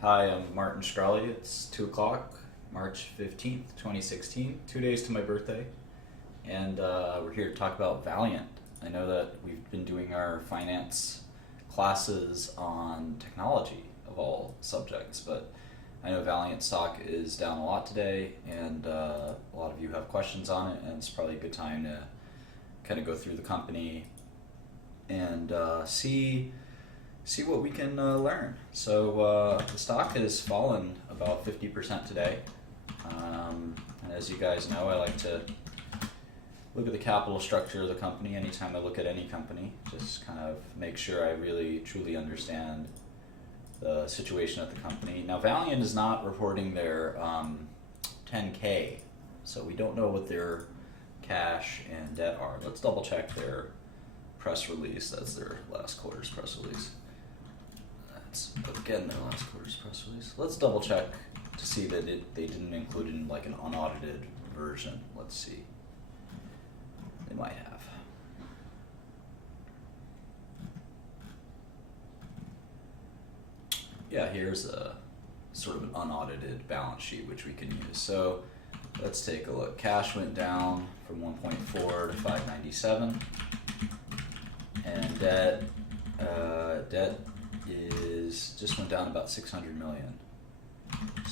Hi, I'm Martin Shkreli. It's 2 o'clock, March 15th, 2016, 2 days to my birthday. And we're here to talk about Valeant. I know that we've been doing our finance classes on technology of all subjects, but I know Valeant stock is down a lot today, and a lot of you have questions on it, and it's probably a good time to kind of go through the company and see what we can learn. So the stock has fallen about 50% today. And as you guys know, I like to look at the capital structure of the company anytime I look at any company. Just kind of make sure I really truly understand the situation at the company. Now, Valeant is not reporting their 10K, so we don't know what their cash and debt are. Let's double check their press release. That's their last quarter's press release. That's again their last quarter's press release. Let's double check to see that they didn't include in like an unaudited version. Let's see. They might have. Yeah, here's a sort of an unaudited balance sheet which we can use. So let's take a look. Cash went down from 1.4 to 597, and debt is just went down about 600 million.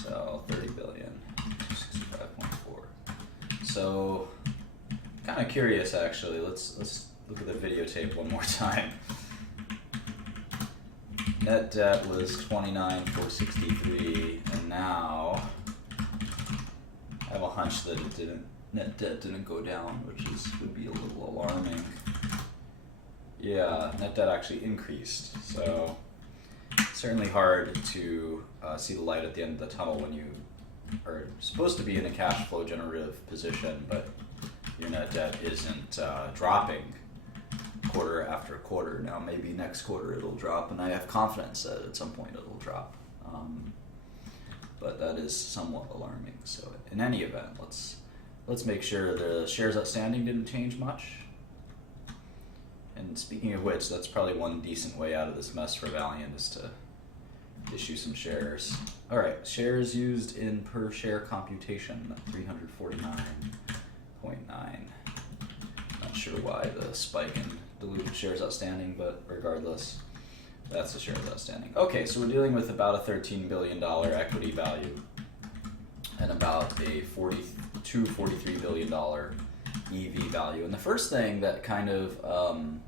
So 30 billion, 65.4. So kind of curious actually. Let's look at the videotape one more time. Net debt was 29,463, and now I have a hunch that net debt didn't go down, which would be a little alarming. Yeah, net debt actually increased. So certainly hard to see the light at the end of the tunnel when you are supposed to be in a cash flow generative position, but your net debt isn't dropping quarter after quarter. Now maybe next quarter it'll drop, and I have confidence that at some point it'll drop. But that is somewhat alarming. So in any event, let's make sure the shares outstanding didn't change much. And speaking of which, that's probably one decent way out of this mess for Valeant is to issue some shares. All right, shares used in per share computation, 349.9. Not sure why the spike in diluted shares outstanding, but regardless, that's the shares outstanding. Okay, so we're dealing with about a $13 billion equity value and about a $43 billion EV value. And the first thing that kind of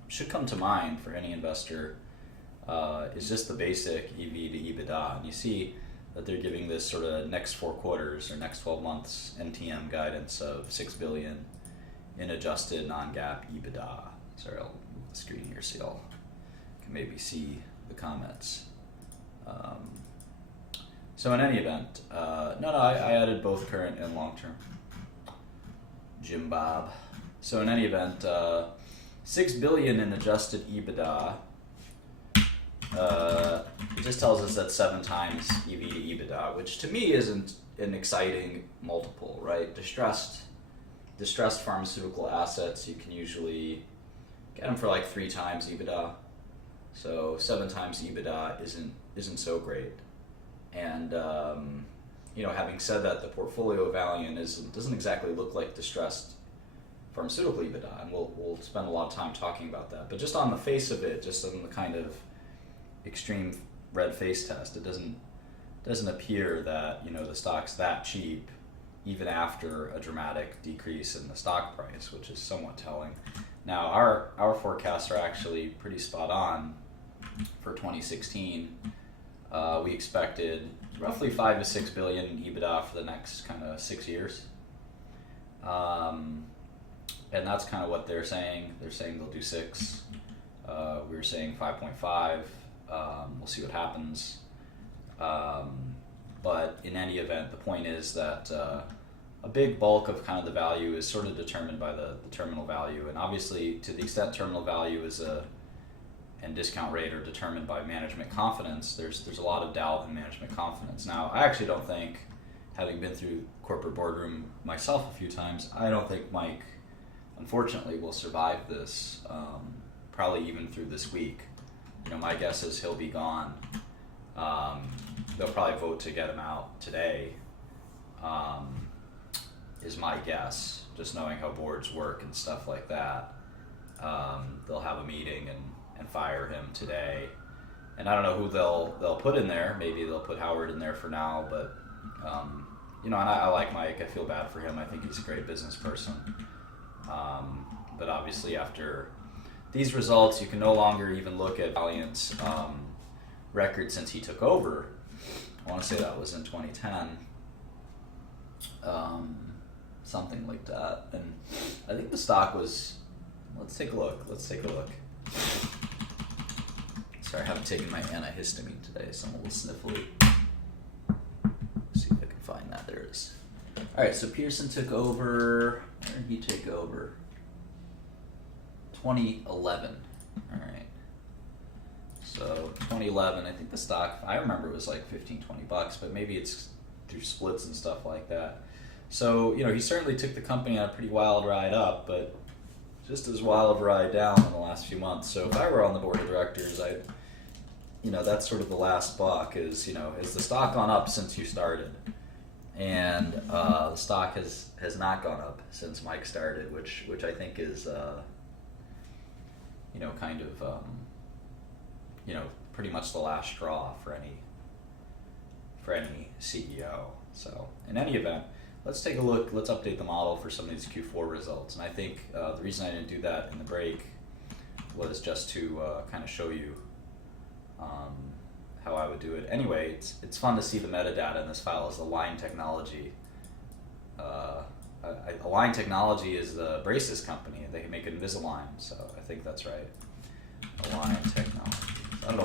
should come to mind for any investor is just the basic EV to EBITDA. And you see that they're giving this sort of next 4 quarters or next 12 months NTM guidance of $6 billion in adjusted non-GAAP EBITDA. Sorry, I'll move the screen here so y'all can maybe see the comments. So in any event, I added both current and long-term. Jim Bob. So in any event, 6 billion in adjusted EBITDA. It just tells us that 7 times EV to EBITDA, which to me isn't an exciting multiple, right? Distressed pharmaceutical assets, you can usually get them for like 3 times EBITDA. So 7 times EBITDA isn't so great. And having said that, the portfolio of Valeant doesn't exactly look like distressed pharmaceutical EBITDA, and we'll spend a lot of time talking about that. But just on the face of it, just on the kind of extreme red face test, it doesn't appear that the stock's that cheap, even after a dramatic decrease in the stock price, which is somewhat telling. Now our forecasts are actually pretty spot on for 2016. We expected roughly 5 to 6 billion in EBITDA for the next kind of 6 years. And that's kind of what they're saying. They're saying they'll do 6. We were saying 5.5. We'll see what happens. But in any event, the point is that a big bulk of kind of the value is sort of determined by the terminal value. And obviously, to the extent terminal value and discount rate are determined by management confidence, there's a lot of doubt in management confidence. Now, I actually don't think, having been through corporate boardroom myself a few times, I don't think Mike, unfortunately, will survive this, probably even through this week. My guess is he'll be gone they'll probably vote to get him out today, is my guess, just knowing how boards work and stuff like that. They'll have a meeting and fire him today. And I don't know who they'll put in there. Maybe they'll put Howard in there for now, but and I like Mike. I feel bad for him. I think he's a great business person. But obviously after these results, you can no longer even look at Valeant's record since he took over. I want to say that was in 2010. Something like that. And I think the stock was, let's take a look. Sorry, I haven't taken my antihistamine today, so I'm a little sniffly. See if I can find that. There it is. Alright, so Pearson took over, where did he take over? 2011. Alright. So 2011, I think the stock, I remember it was like 15, 20 bucks, but maybe it's through splits and stuff like that. So, he certainly took the company on a pretty wild ride up, but just as wild of a ride down in the last few months. So if I were on the board of directors, that's sort of the last buck is the stock gone up since you started? And the stock has not gone up since Mike started, which I think is, kind of, pretty much the last straw for any CEO. So in any event, let's take a look. Let's update the model for some of these Q4 results. And I think the reason I didn't do that in the break was just to kind of show you how I would do it. Anyway, it's fun to see the metadata in this file as Align Technology. Align Technology is the braces company, and they make Invisalign, so I think that's right. Align Technology. I don't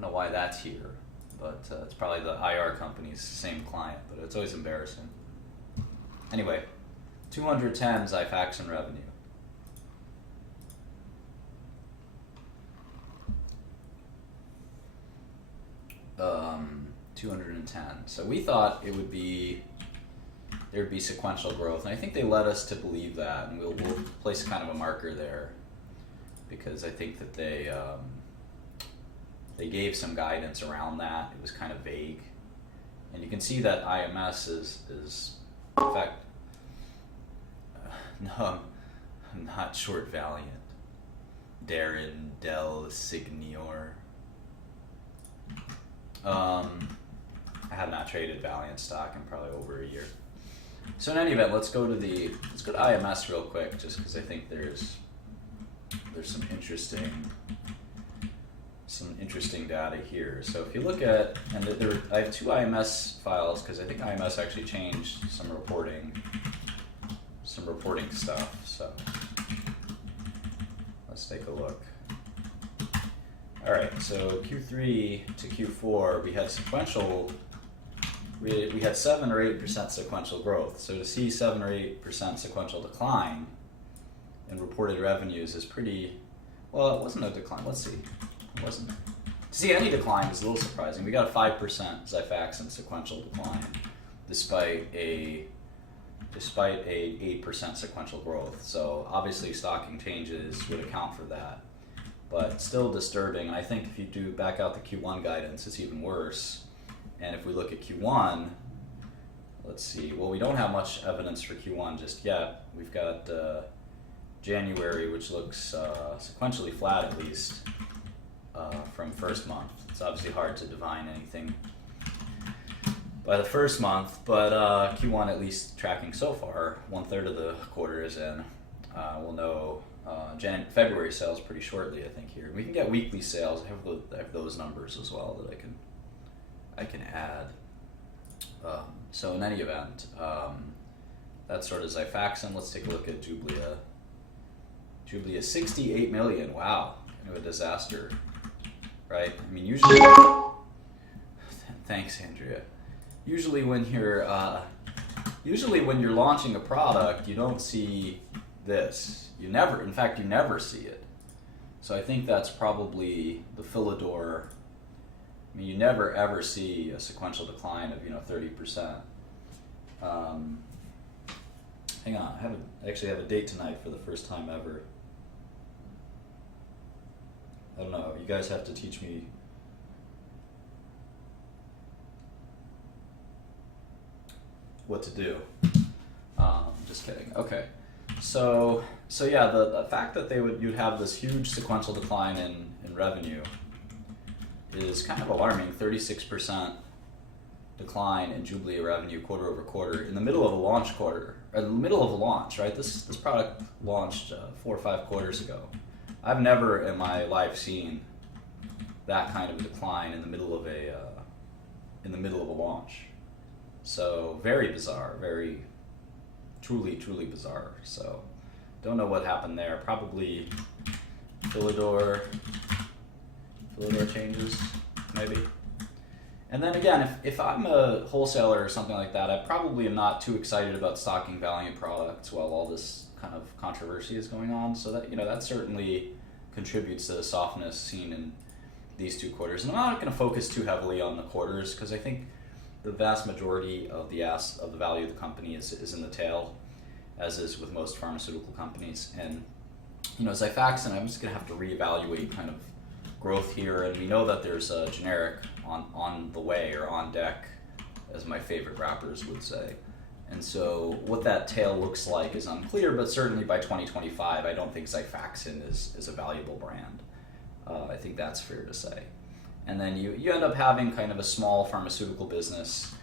know why that's here, but it's probably the IR company's same client, but it's always embarrassing. Anyway, 210 Xifaxan revenue. 210. So we thought there'd be sequential growth, and I think they led us to believe that, and we'll place kind of a marker there, because I think that they gave some guidance around that. It was kind of vague, and you can see that IMS is in fact, no, I'm not short Valeant. Darren Del Signor. I have not traded Valeant stock in probably over a year. So in any event, let's go to IMS real quick, just because I think there's some interesting data here. So if you look at, and I have two IMS files because I think IMS actually changed some reporting stuff. So let's take a look. All right, so Q3 to Q4, we had 7 or 8% sequential growth. So to see 7 or 8% sequential decline in reported revenues is pretty, well, it wasn't a decline. Let's see, it wasn't. To see any decline is a little surprising. We got a 5% Xifaxan sequential decline, despite a 8% sequential growth. So obviously stocking changes would account for that, but still disturbing. And I think if you do back out the Q1 guidance, it's even worse. And if we look at Q1, let's see, well, we don't have much evidence for Q1 just yet. We've got January, which looks sequentially flat at least from first month. It's obviously hard to divine anything by the first month, but Q1 at least tracking so far. 1/3 of the quarter is in. We'll know February sales pretty shortly, I think, here. We can get weekly sales. I have those numbers as well that I can add. So in any event, that's sort of Xifaxan. Let's take a look at Jublia. Jublia, 68 million. Wow, kind of a disaster, right? I mean, usually. Thanks, Andrea. Usually when you're launching a product, you don't see this. You never see it. So I think that's probably the Philidor. I mean, you never ever see a sequential decline of 30%. Hang on, I actually have a date tonight for the first time ever. I don't know. You guys have to teach me what to do. Just kidding. Okay, so yeah, the fact that you'd have this huge sequential decline in revenue is kind of alarming. 36% decline in Jubilee revenue quarter over quarter in the middle of a launch quarter, or in the middle of a launch, right? This product launched 4 or 5 quarters ago. I've never in my life seen that kind of a decline in the middle of a launch. So very bizarre, very truly bizarre. So don't know what happened there. Probably Philidor changes, maybe. And then again, if I'm a wholesaler or something like that, I probably am not too excited about stocking Valeant products while all this kind of controversy is going on. So that, that certainly contributes to the softness seen in these 2 quarters. And I'm not going to focus too heavily on the quarters because I think the vast majority of the value of the company is in the tail, as is with most pharmaceutical companies. And as Xifaxan, I'm just going to have to reevaluate kind of growth here, and we know that there's a generic on the way, or on deck, as my favorite rappers would say. And so what that tail looks like is unclear, but certainly by 2025, I don't think Xifaxan is a valuable brand. I think that's fair to say. And then you end up having kind of a small pharmaceutical business.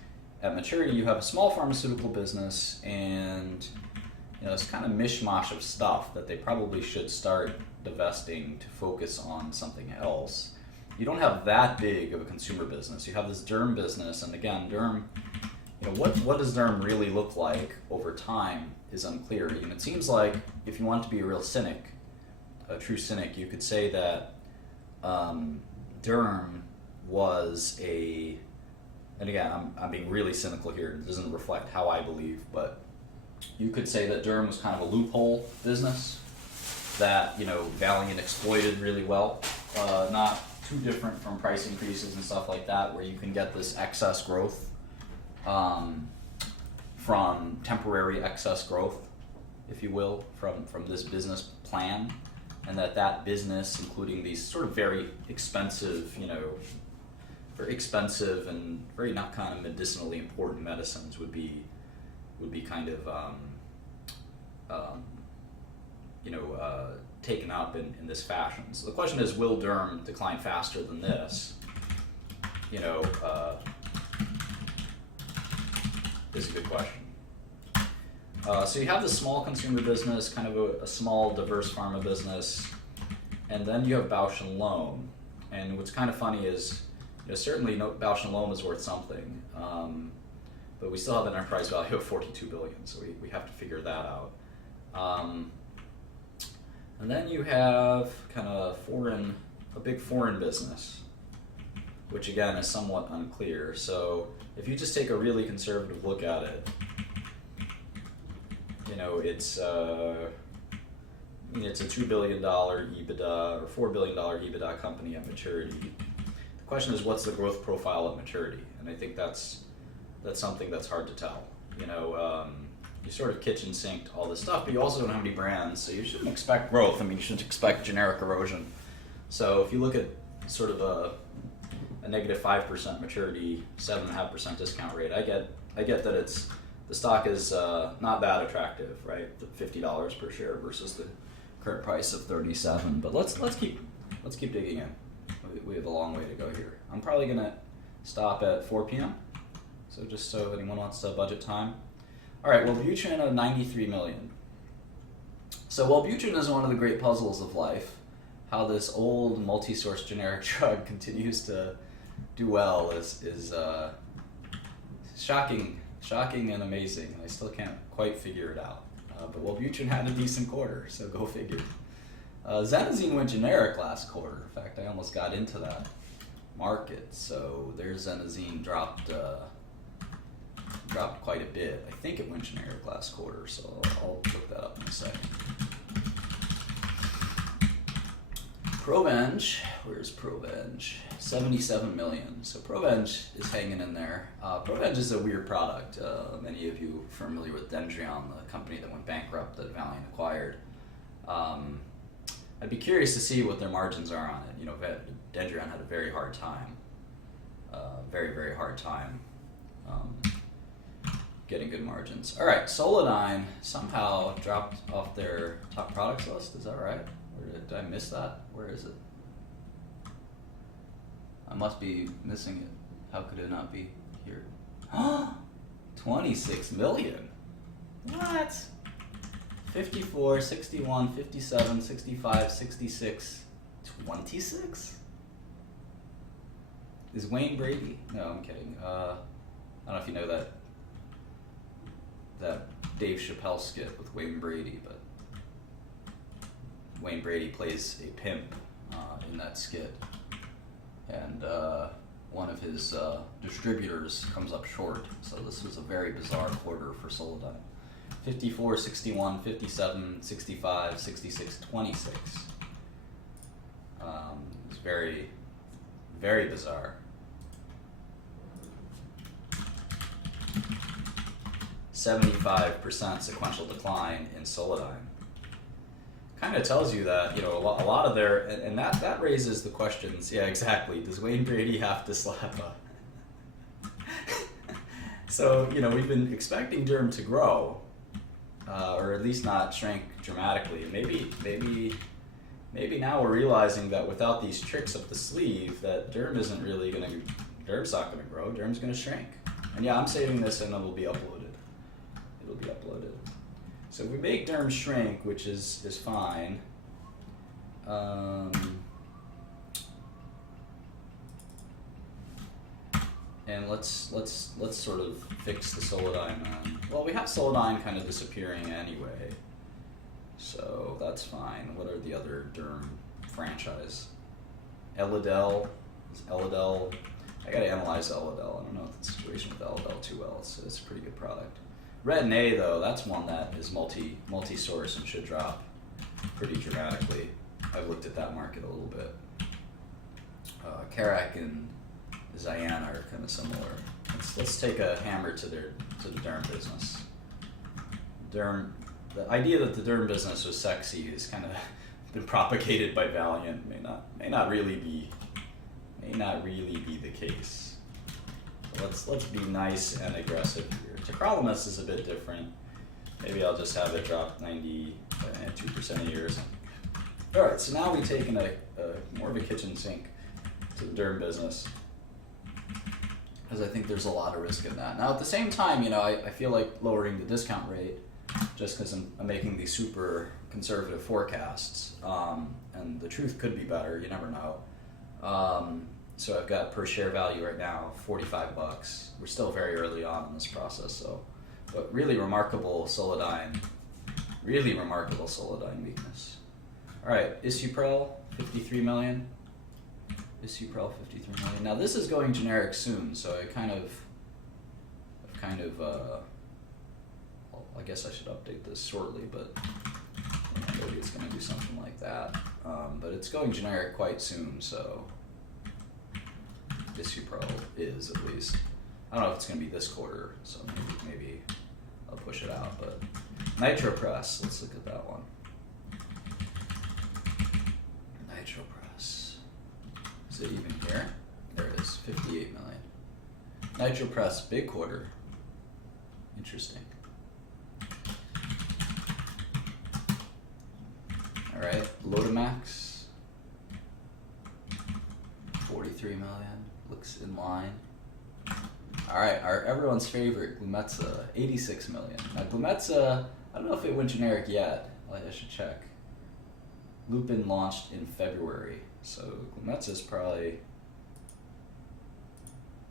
At maturity, you have a small pharmaceutical business, and it's kind of mishmash of stuff that they probably should start divesting to focus on something else. You don't have that big of a consumer business. You have this derm business, and again, derm, what does derm really look like over time is unclear. It seems like if you want to be a real cynic, a true cynic, you could say that derm was and again, I'm being really cynical here, it doesn't reflect how I believe, but you could say that derm was kind of a loophole business that Valeant exploited really well. Not too different from price increases and stuff like that, where you can get this excess growth from temporary excess growth, if you will, from this business plan, and that business, including these sort of very expensive, and very not kind of medicinally important medicines would be kind of taken up in this fashion. So the question is, will derm decline faster than this? Is a good question. So you have this small consumer business, kind of a small diverse pharma business, and then you have Bausch & Lomb. And what's kind of funny is, certainly Bausch & Lomb is worth something, but we still have an enterprise value of $42 billion, so we have to figure that out. And then you have kind of a big foreign business, which again is somewhat unclear. So if you just take a really conservative look at it, it's a $2 billion EBITDA or $4 billion EBITDA company at maturity. The question is, what's the growth profile at maturity? And I think that's something that's hard to tell. You sort of kitchen sinked all this stuff, but you also don't have any brands, so you shouldn't expect growth. You shouldn't expect generic erosion. So if you look at sort of a negative 5% maturity, 7.5% discount rate, I get that the stock is not that attractive, right? $50 per share versus the current price of $37. But let's keep digging in. We have a long way to go here. I'm probably gonna stop at 4 p.m. So just so anyone wants to budget time. All right, Wellbutrin of 93 million. So Wellbutrin is one of the great puzzles of life. How this old multi-source generic drug continues to do well is shocking and amazing. I still can't quite figure it out. But Wellbutrin had a decent quarter, so go figure. Xenazine went generic last quarter. In fact, I almost got into that market. So there's Xenazine dropped quite a bit. I think it went generic last quarter, so I'll look that up in a second. Provenge, where's Provenge? 77 million. So Provenge is hanging in there. Provenge is a weird product. Many of you are familiar with Dendreon, the company that went bankrupt that Valeant acquired. I'd be curious to see what their margins are on it. Dendreon had a very hard time. Very hard time. getting good margins. All right, Solidyne somehow dropped off their top products list. Is that right? Or did I miss that? Where is it? I must be missing it. How could it not be here? 26 million. What? 54, 61, 57, 65, 66, 26? Is Wayne Brady? No, I'm kidding. I don't know if you know that Dave Chappelle skit with Wayne Brady, but Wayne Brady plays a pimp in that skit, and one of his distributors comes up short. So this was a very bizarre quarter for Solidyne. 54, 61, 57, 65, 66, 26. It's very, very bizarre. 75% sequential decline in Solidyne. Kind of tells you that, you know, a lot of their, and that raises the questions. Yeah, exactly. Does Wayne Brady have to slap a? So, you know, we've been expecting Derm to grow, or at least not shrink dramatically. Maybe now we're realizing that without these tricks up the sleeve, that Derm isn't really Derm's not gonna grow. Derm's gonna shrink. And yeah, I'm saving this, and it'll be uploaded. It'll be uploaded. So if we make Derm shrink, which is fine. And let's sort of fix the Solidyne. Well, we have Solidyne kind of disappearing anyway, so that's fine. What are the other Derm franchise? Elidel. Is Elidel? I gotta analyze Elidel. I don't know the situation with Elidel too well. It's a pretty good product. Retin-A though, that's one that is multi-source and should drop pretty dramatically. I've looked at that market a little bit. Carac and Zian are kind of similar. Let's take a hammer to the Derm business. The idea that the Derm business was sexy is kind of been propagated by Valeant. May not really be the case. So let's be nice and aggressive here. Tacrolimus is a bit different. Maybe I'll just have it drop 92% a year or something. All right, so now we've taken a more of a kitchen sink to the Derm business, because I think there's a lot of risk in that. Now at the same time, you know, I feel like lowering the discount rate just because I'm making these super conservative forecasts, and the truth could be better. You never know. So I've got per share value right now, $45. We're still very early on in this process, so, but really remarkable Solidyne weakness. All right, Isuprel, 53 million. Isuprel, 53 million. Now this is going generic soon, so I well, I guess I should update this shortly, but maybe it's going to do something like that. But it's going generic quite soon, so. Isuprel is, at least. I don't know if it's going to be this quarter, so maybe I'll push it out. But Nitropress, let's look at that one. Nitropress. Is it even here? There it is, 58 million. Nitropress, big quarter. Interesting. All right, Lotamax, 43 million. Looks in line. All right, everyone's favorite, Glumetza, 86 million. Now Glumetza, I don't know if it went generic yet. I should check. Lupin launched in February, so Glumetza is probably,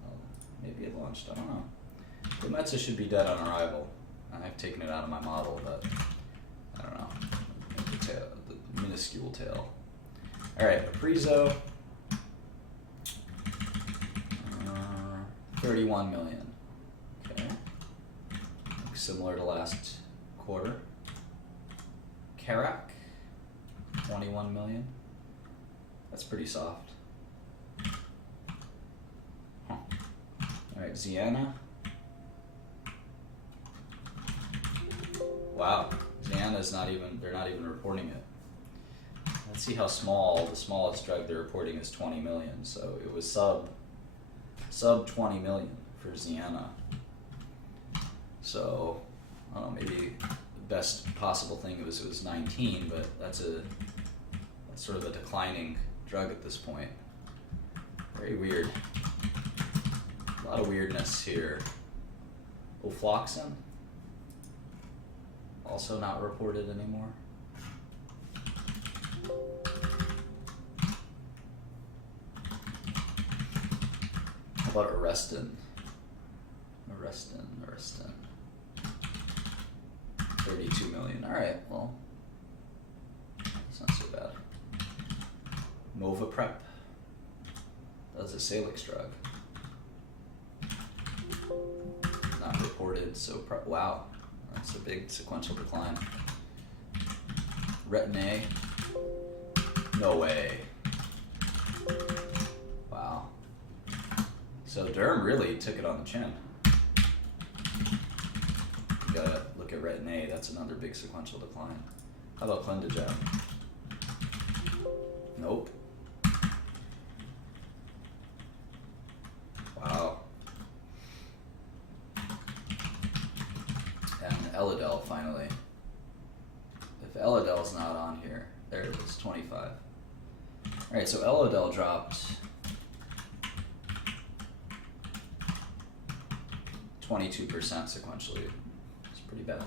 well, maybe it launched, I don't know. Glumetza should be dead on arrival. I've taken it out of my model, but I don't know. The minuscule tail. All right, Aprizo. 31 million. Okay. Looks similar to last quarter. Carac, 21 million. That's pretty soft. Huh. All right, Ziana. Wow, Ziana's they're not even reporting it. Let's see how small. The smallest drug they're reporting is 20 million, so it was sub 20 million for Ziana. So, I don't know, maybe the best possible thing was it was 19, but that's sort of a declining drug at this point. Very weird. A lot of weirdness here. Ofloxacin, also not reported anymore. How about Arestin? Arestin. 32 million. Alright, well, that's not so bad. Movaprep. That's a Salix drug. Not reported, so wow, that's a big sequential decline. Retinoid. No way. Wow. So Derm really took it on the chin. You gotta look at Retinoid, that's another big sequential decline. How about Clendagem? Nope. Wow. And Elidel finally. If Elidell's not on here, there it is, 25. Alright, so Elidel dropped 22% sequentially. It's pretty bad.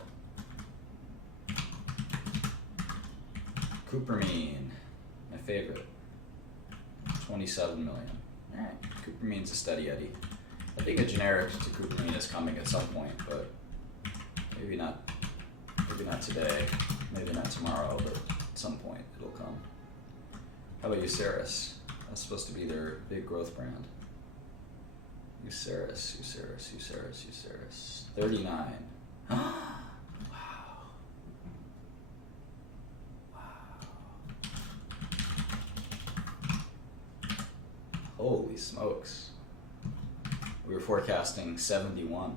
Cupramine, my favorite. 27 million. Alright, Cupramine's a steady Eddie. I think a generic to Cupramine is coming at some point, but maybe not today, maybe not tomorrow, but at some point it'll come. How about Euceris? That's supposed to be their big growth brand. Euceris. 39. Wow. Holy smokes. We were forecasting 71.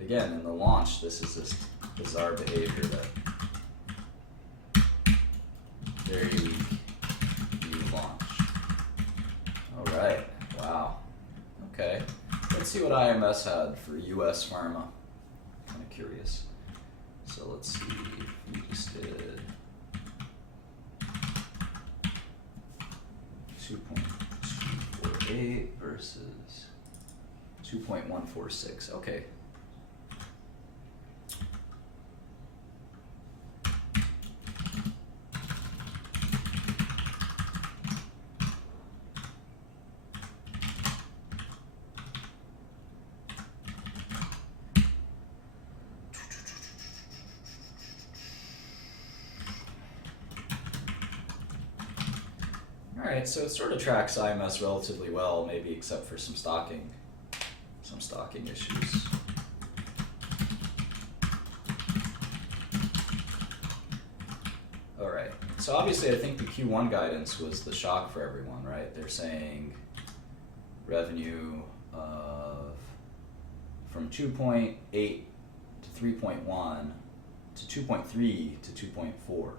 Again, in the launch, this is this bizarre behavior that very weak new launch. Alright, wow. Okay, let's see what IMS had for US Pharma. Kind of curious. So let's see, we just did 2.248 versus 2.146. Okay. Alright, so it sort of tracks IMS relatively well, maybe except for some stocking issues. Alright, so obviously I think the Q1 guidance was the shock for everyone, right? They're saying revenue of from 2.8 to 3.1 to 2.3 to 2.4.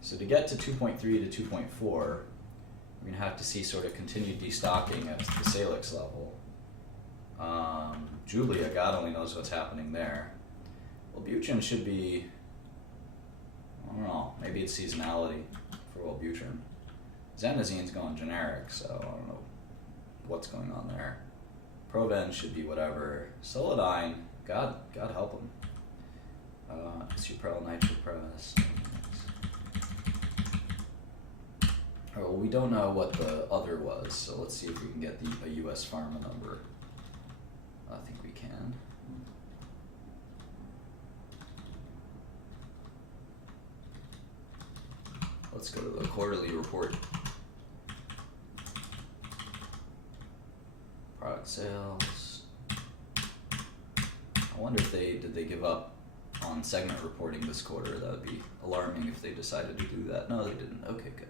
So to get to 2.3 to 2.4, we're going to have to see sort of continued destocking at the Salix level. Julia, God only knows what's happening there. Wellbutrin should be, I don't know, maybe it's seasonality for Wellbutrin. Xanazine's going generic, so I don't know what's going on there. Proven should be whatever. Solodine, God help him. Suprel, Nitropres. Oh, well, we don't know what the other was, so let's see if we can get a US Pharma number. I think we can. Let's go to the quarterly report. Product sales. I wonder if did they give up on segment reporting this quarter? That would be alarming if they decided to do that. No, they didn't. Okay, good.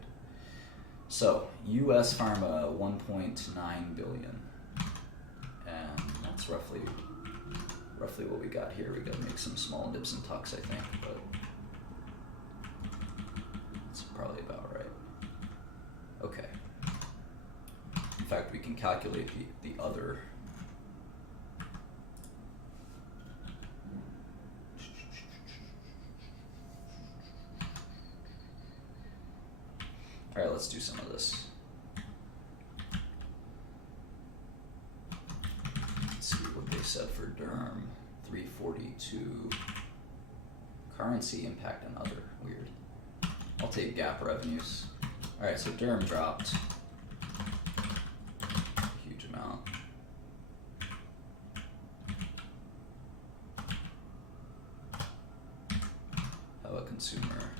So, US Pharma, 1.9 billion. And that's roughly what we got here. We gotta make some small nips and tucks, I think, but that's probably about right. Okay. In fact, we can calculate the other Alright, let's do some of this. Let's see what they said for Derm. 342. Currency impact and other. Weird. I'll take GAAP revenues. Alright, so Derm dropped a huge amount. How about consumer?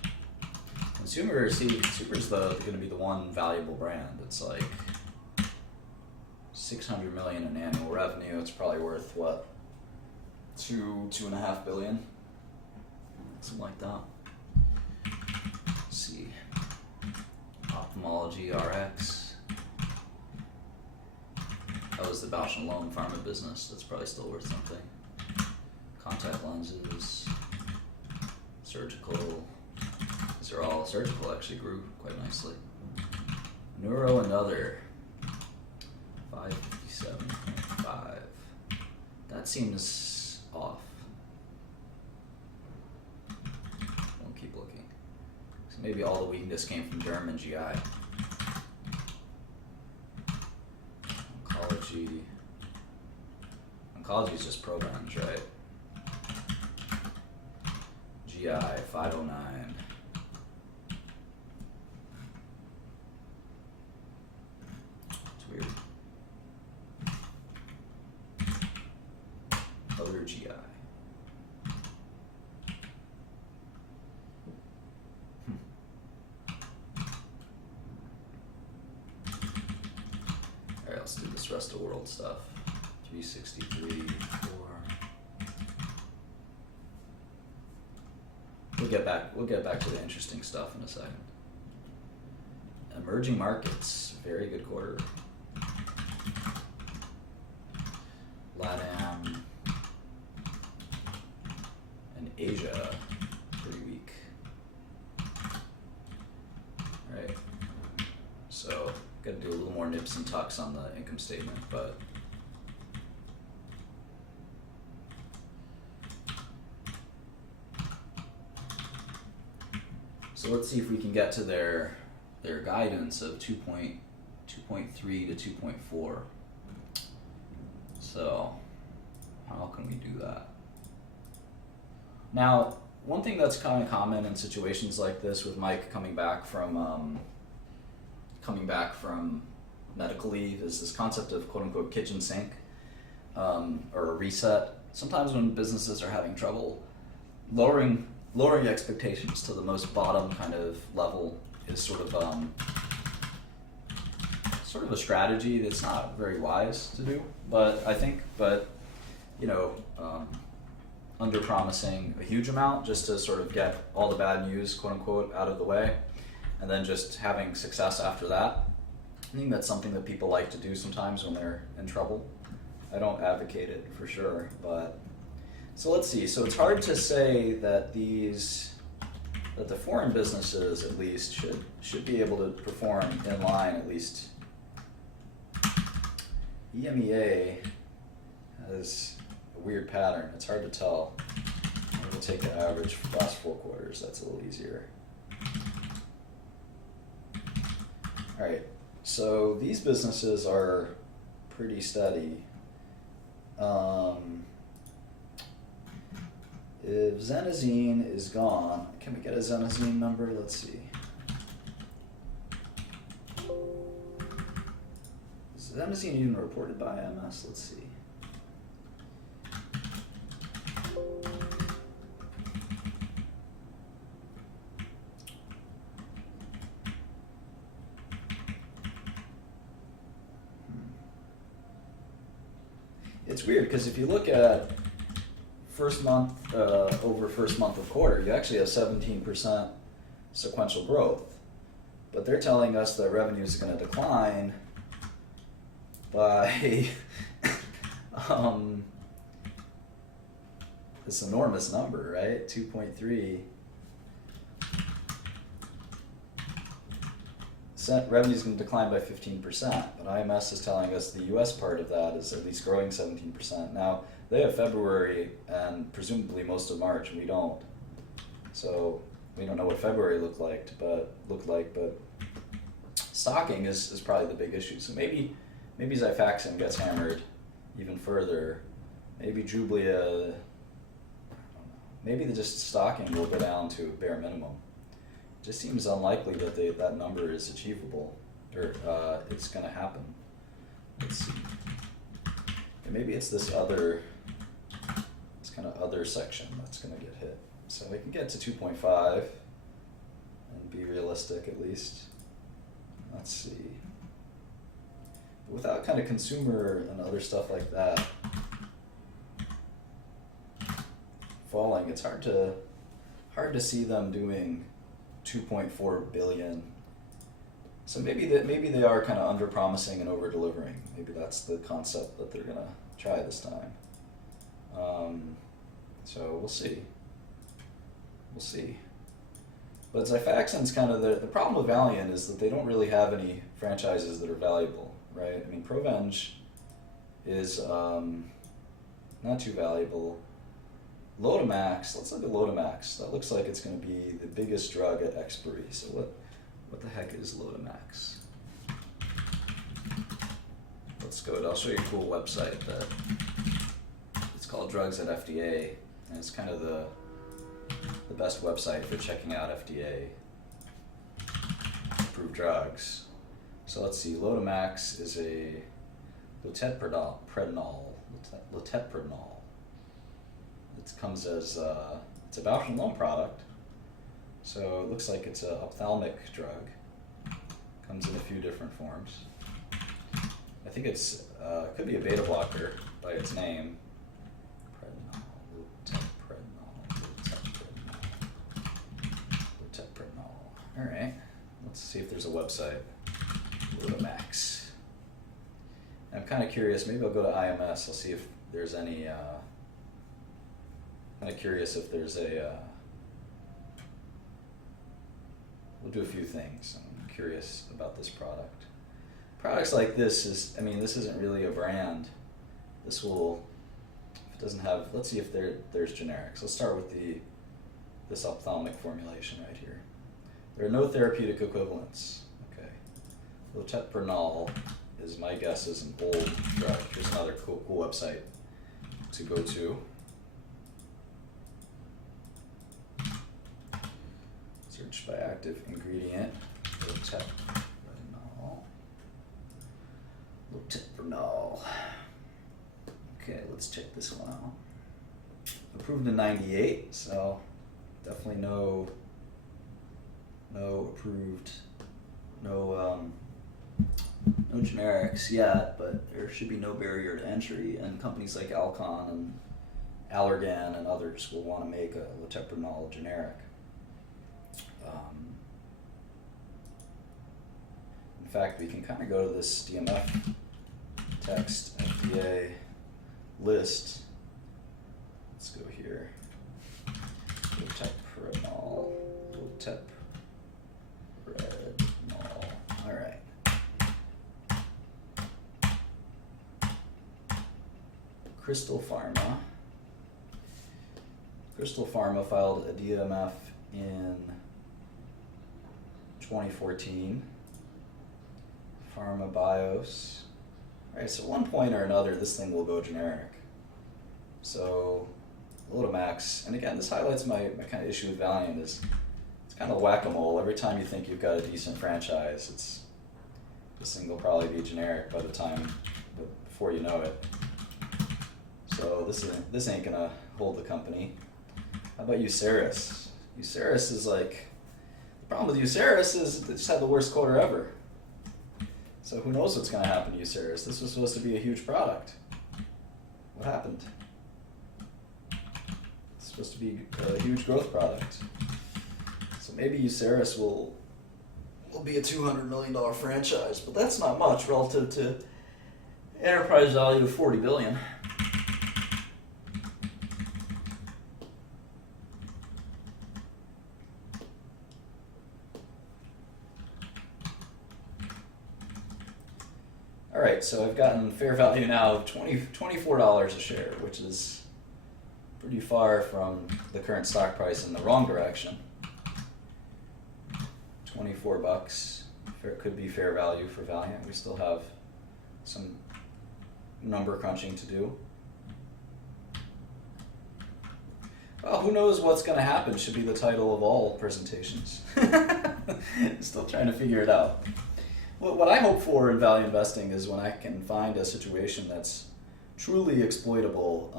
Consumer's going to be the one valuable brand. It's like 600 million in annual revenue. It's probably worth what, 2.5 billion, something like that. Let's see, ophthalmology RX. That was the Bausch & Lomb pharma business. That's probably still worth something. Contact lenses, surgical. These are all surgical. Actually grew quite nicely. Neuro and other. 557.5. That seems off. We'll keep looking. So maybe all the weakness came from Derm and GI. Oncology. Oncology is just programs, right? GI 509. It's weird. Other GI. Alright, let's do this rest of world stuff. 363, 4. We'll get back to the interesting stuff in a second. Emerging markets, very good quarter. LATAM and Asia, pretty weak. Right. So gotta do a little more nips and tucks on the income statement, but so let's see if we can get to their guidance of 2.3 to 2.4. So how can we do that? Now, one thing that's kind of common in situations like this, with Mike coming back from medical leave, is this concept of quote unquote kitchen sink, or a reset. Sometimes when businesses are having trouble, lowering expectations to the most bottom kind of level is sort of a strategy that's not very wise to do. But under promising a huge amount just to sort of get all the bad news, quote unquote, out of the way, and then just having success after that. I think that's something that people like to do sometimes when they're in trouble. I don't advocate it for sure, but so let's see. So it's hard to say that the foreign businesses at least should be able to perform in line at least. EMEA has a weird pattern. It's hard to tell. We'll take the average for the last 4 quarters. That's a little easier. All right. So these businesses are pretty steady. If Zenazine is gone, can we get a Zenazine number? Let's see. Is Zenazine even reported by IMS? Let's see. It's weird because if you look at first month over first month of quarter, you actually have 17% sequential growth. But they're telling us that revenue is going to decline by this enormous number, right? 2.3. Revenue is going to decline by 15%, but IMS is telling us the US part of that is at least growing 17%. Now, they have February and presumably most of March, and we don't. So we don't know what February looked like, but stocking is probably the big issue. So maybe Xifaxan gets hammered even further. Maybe Jublia, I don't know. Maybe the just stocking will go down to a bare minimum. It just seems unlikely that that number is achievable, or it's going to happen. Let's see. And maybe it's this other, this kind of other section that's going to get hit. So we can get to 2.5 and be realistic at least. Let's see. Without kind of consumer and other stuff like that falling, it's hard to see them doing 2.4 billion. So maybe they are kind of under promising and over delivering. Maybe that's the concept that they're gonna try this time. So we'll see. We'll see. But Xifaxan's kind of the problem with Valeant is that they don't really have any franchises that are valuable, right? I mean, Provenge is not too valuable. Lotamax, let's look at Lotamax. That looks like it's going to be the biggest drug at expiry. So what the heck is Lotamax? Let's go. I'll show you a cool website that it's called Drugs at FDA, and it's kind of the best website for checking out FDA approved drugs. So let's see. Lotamax is a loteprednol. It comes as it's a Bausch & Lomb product, so it looks like it's an ophthalmic drug. Comes in a few different forms. I think it's could be a beta blocker by its name. Loteprednol. All right, let's see if there's a website. Lotamax. I'm kind of curious. Maybe I'll go to IMS. I'll see if there's any. Kind of curious if there's a. We'll do a few things. I'm curious about this product. Products like this this isn't really a brand. This will, if it doesn't have, let's see if there's generics. Let's start with this ophthalmic formulation right here. There are no therapeutic equivalents. Okay. Loteprednol is, my guess, is an old drug. Here's another cool website to go to. Search by active ingredient. Loteprednol. Okay, let's check this one out. Approved in '98, so definitely no approved, no generics yet, but there should be no barrier to entry, and companies like Alcon and Allergan and others will want to make a Loteprednol generic. In fact, we can kind of go to this DMF text FDA list. Let's go here. Loteprednol. All right. Crystal Pharma filed a DMF in 2014. Pharma Bios. Alright, so at one point or another, this thing will go generic. So, Lotamax, and again, this highlights my kind of issue with Valeant is it's kind of whack-a-mole. Every time you think you've got a decent franchise, this thing will probably be generic by the time, before you know it. So this ain't gonna hold the company. How about Uceris? Uceris is like, the problem with Uceris is it just had the worst quarter ever. So who knows what's going to happen to Uceris? This was supposed to be a huge product. What happened? It's supposed to be a huge growth product. So maybe Uceris will be a $200 million franchise, but that's not much relative to enterprise value of $40 billion. All right, so I've gotten fair value now of $24 a share, which is pretty far from the current stock price in the wrong direction. $24 could be fair value for Valeant. We still have some number crunching to do. Well, who knows what's going to happen should be the title of all presentations. Still trying to figure it out. What I hope for in value investing is when I can find a situation that's truly exploitable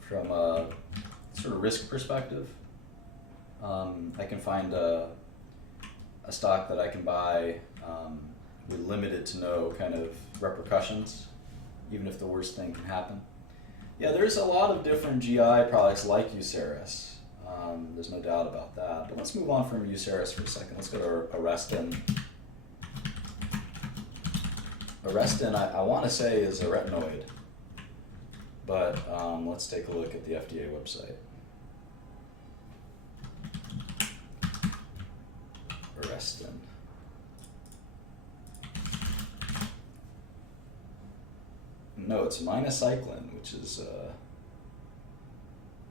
from a sort of risk perspective. I can find a stock that I can buy with limited to no kind of repercussions, even if the worst thing can happen. Yeah, there's a lot of different GI products like Uceris. There's no doubt about that. But let's move on from Uceris for a second. Let's go to Arestin. Arestin, I want to say, is a retinoid. But let's take a look at the FDA website. Arestin. No, it's minocycline, which is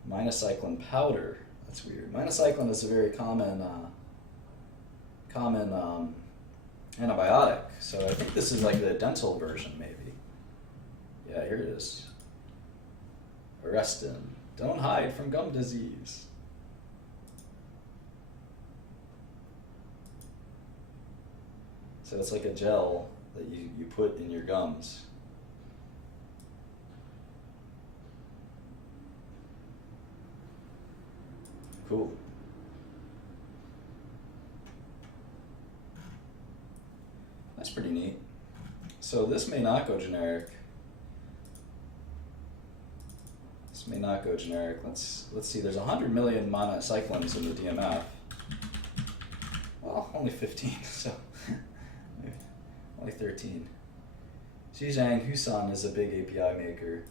minocycline powder. That's weird. Minocycline is a very common antibiotic. So I think this is like the dental version, maybe. Yeah, here it is. Arestin. Don't hide from gum disease. So it's like a gel that you put in your gums. Cool. That's pretty neat. So this may not go generic. This may not go generic. Let's see. There's 100 million minocyclines in the DMF. Well, only 15. So only 13. Zhejiang Husan is a big API maker.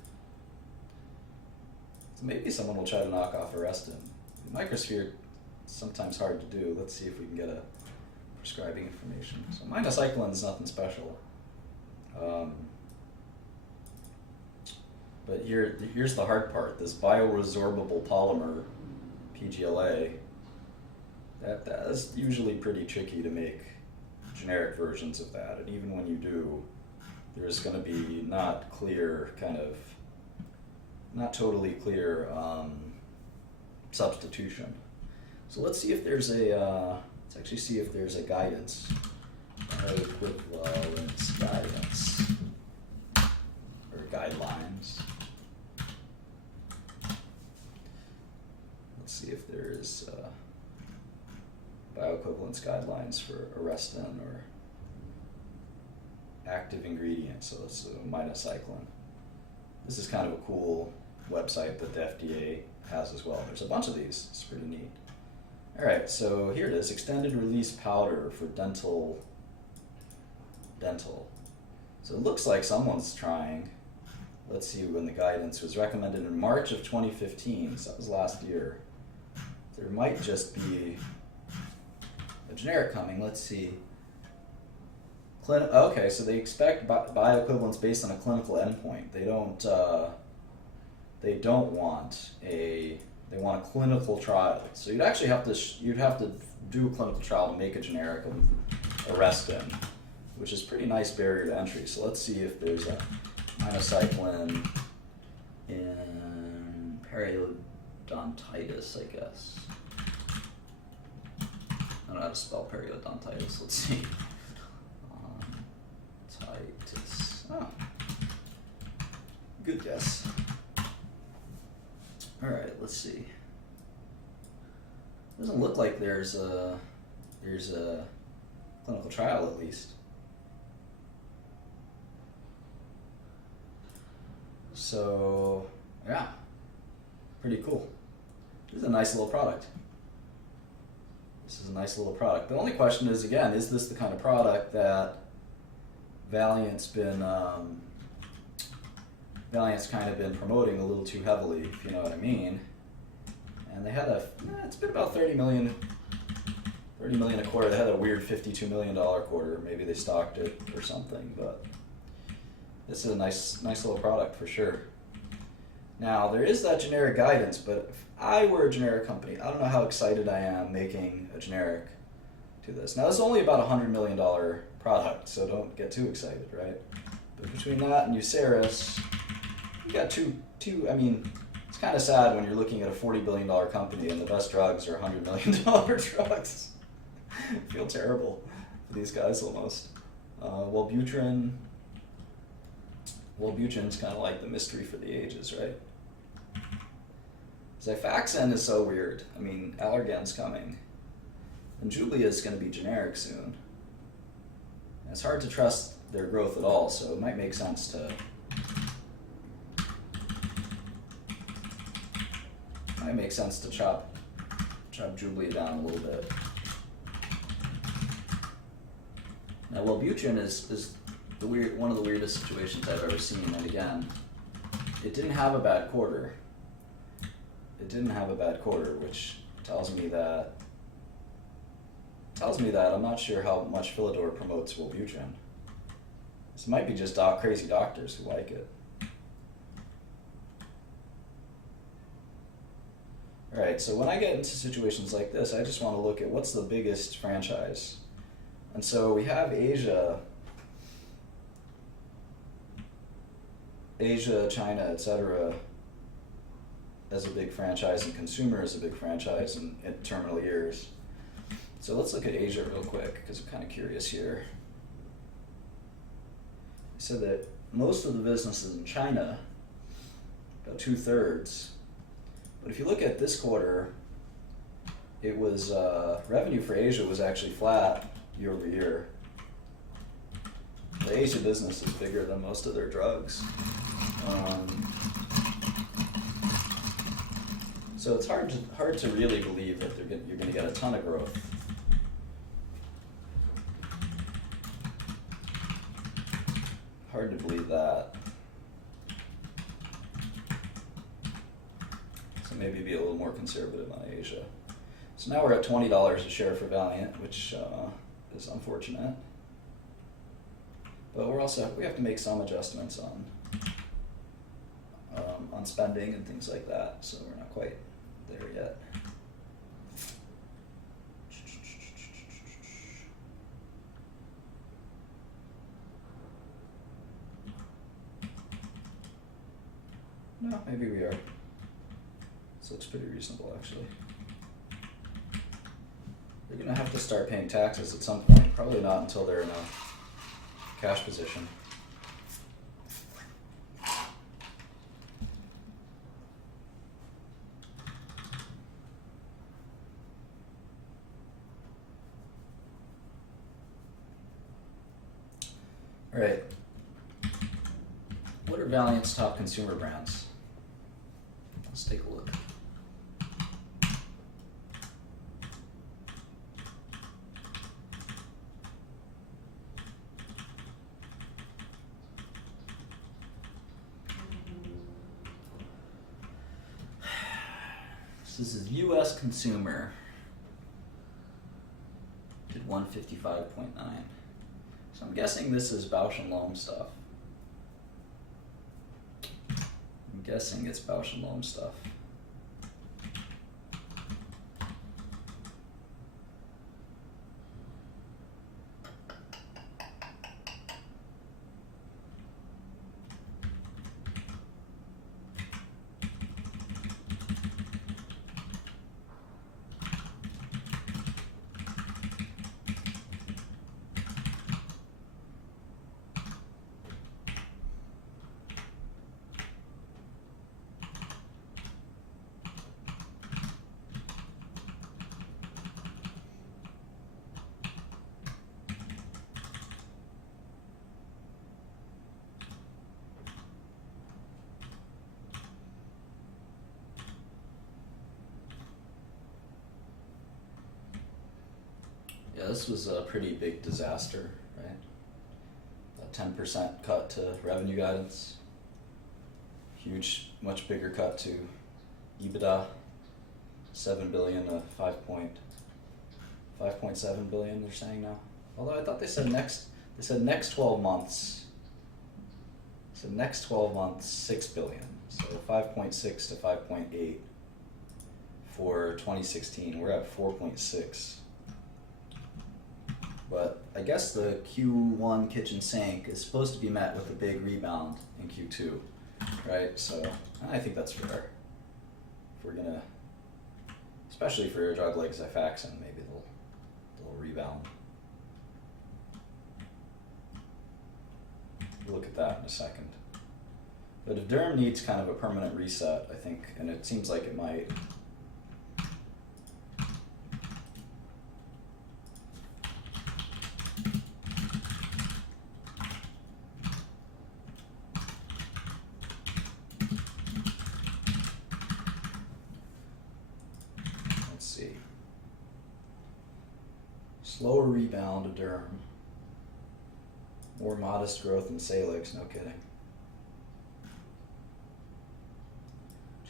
So maybe someone will try to knock off Arestin. Microsphere is sometimes hard to do. Let's see if we can get a prescribing information. So minocycline is nothing special. But here's the hard part. This bioresorbable polymer, PGLA, that is usually pretty tricky to make generic versions of that. And even when you do, there's going to be not totally clear substitution. So let's see if there's let's actually see if there's a guidance, equivalence guidance, or guidelines. Let's see if there's bioequivalence guidelines for Arestin or active ingredients. So it's minocycline. This is kind of a cool website that the FDA has as well. There's a bunch of these. It's pretty neat. All right, so here it is, extended release powder for dental. So it looks like someone's trying. Let's see when the guidance was recommended in March of 2015, so that was last year. There might just be a generic coming. Let's see. Okay, so they expect bioequivalence based on a clinical endpoint. They want a clinical trial. So you'd actually have to do a clinical trial to make a generic of Arestin, which is a pretty nice barrier to entry. So let's see if there's a minocycline in periodontitis, I guess. I don't know how to spell periodontitis. Let's see. Titus. Oh. Good guess. All right, let's see. Doesn't look like there's a clinical trial, at least. So yeah, pretty cool. This is a nice little product. The only question is, again, is this the kind of product that Valeant's kind of been promoting a little too heavily, if you know what I mean. And they had it's been about 30 million a quarter. They had a weird $52 million quarter. Maybe they stocked it or something, but this is a nice little product for sure. Now, there is that generic guidance, but if I were a generic company, I don't know how excited I am making a generic to this. Now, this is only about a $100 million product, so don't get too excited, right? But between that and Uceris, you got two. I mean, it's kind of sad when you're looking at a $40 billion company and the best drugs are $100 million drugs. I feel terrible for these guys almost. Wellbutrin's kind of like the mystery for the ages, right? Xifaxan is so weird. I mean, Allergan's coming. And Jublia is going to be generic soon. And it's hard to trust their growth at all, so it might make sense to chop Jublia down a little bit. Now, Wellbutrin is one of the weirdest situations I've ever seen, and again, it didn't have a bad quarter. Which tells me that I'm not sure how much Philidor promotes Wellbutrin. This might be just crazy doctors who like it. Alright, so when I get into situations like this, I just want to look at what's the biggest franchise. And so we have Asia, China, etc. as a big franchise, and consumer as a big franchise in terminal years. So let's look at Asia real quick, because I'm kind of curious here. I said that most of the business is in China, about 2/3. But if you look at this quarter, it was revenue for Asia was actually flat year over year. The Asia business is bigger than most of their drugs. So it's hard to really believe that you're going to get a ton of growth. Hard to believe that. So maybe be a little more conservative on Asia. So now we're at $20 a share for Valeant, which is unfortunate. But we have to make some adjustments on spending and things like that. So we're not quite there yet. No, maybe we are. This looks pretty reasonable, actually. They're going to have to start paying taxes at some point. Probably not until they're in a cash position. All right. What are Valeant's top consumer brands? Let's take a look. So this is U.S. consumer. Did 155.9. So I'm guessing this is Bausch & Lomb stuff. I'm guessing it's Bausch & Lomb stuff. Yeah, this was a pretty big disaster, right? A 10% cut to revenue guidance. Huge, much bigger cut to EBITDA. 7 billion to 5.7 billion, they're saying now. Although I thought they said next 12 months. So next 12 months, 6 billion. So 5.6 to 5.8 for 2016. We're at 4.6. But I guess the Q1 kitchen sink is supposed to be met with a big rebound in Q2, right? So I think that's fair. If we're gonna, especially for a drug like Xifaxan, maybe they'll rebound. We'll look at that in a second. But if Derm needs kind of a permanent reset, I think, and it seems like it might. Let's see. Slower rebound of Derm. More modest growth in Salix, no kidding.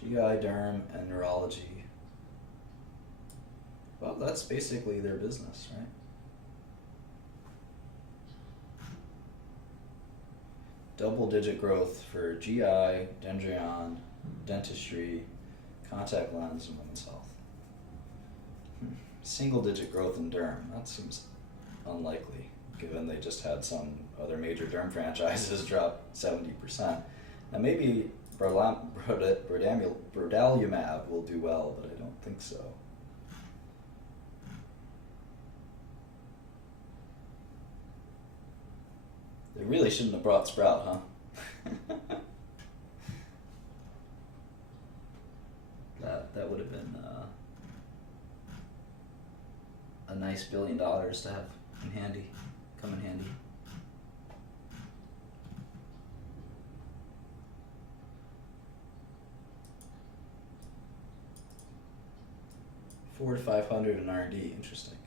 GI, Derm, and Neurology. Well, that's basically their business, right? Double-digit growth for GI, Dendrion, Dentistry, Contact Lens, and Women's Health. Single-digit growth in Derm. That seems unlikely, given they just had some other major Derm franchises drop 70%. Now maybe Brodalumab will do well, but I don't think so. They really shouldn't have brought Sprout, huh? That would have been a nice $1 billion to have in handy, come in handy. $400 to $500 in R&D, interesting.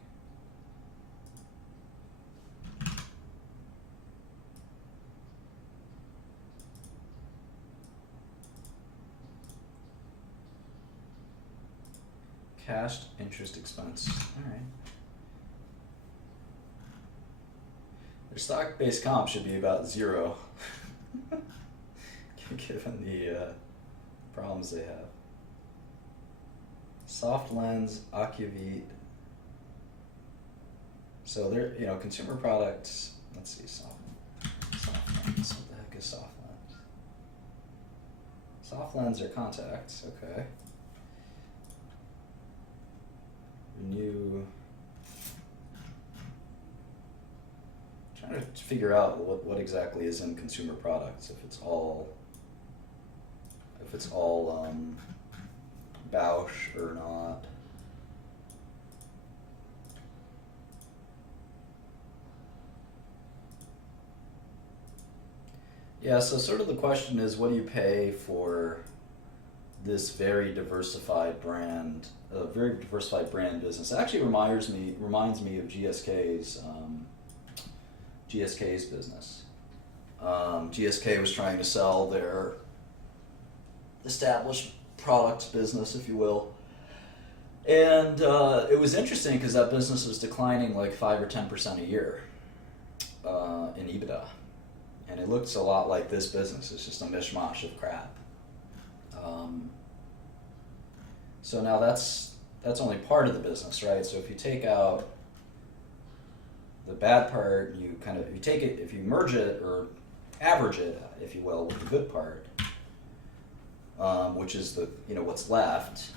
Cash interest expense, all right. Their stock-based comp should be about 0, given the problems they have. Soft Lens, Ocuvite. So they're, consumer products. Let's see, soft lens. What the heck is soft lens? Soft lens are contacts. Okay. Renew. Trying to figure out what exactly is in consumer products. If it's all Bausch or not. Yeah, so sort of the question is, what do you pay for this very diversified brand business? It actually reminds me of GSK's business. GSK was trying to sell their established products business, if you will, and it was interesting because that business was declining like 5 or 10% a year in EBITDA, and it looks a lot like this business. It's just a mishmash of crap. So now that's only part of the business, right? So if you take out the bad part, you take it, if you merge it or average it, if you will, with the good part, which is the what's left.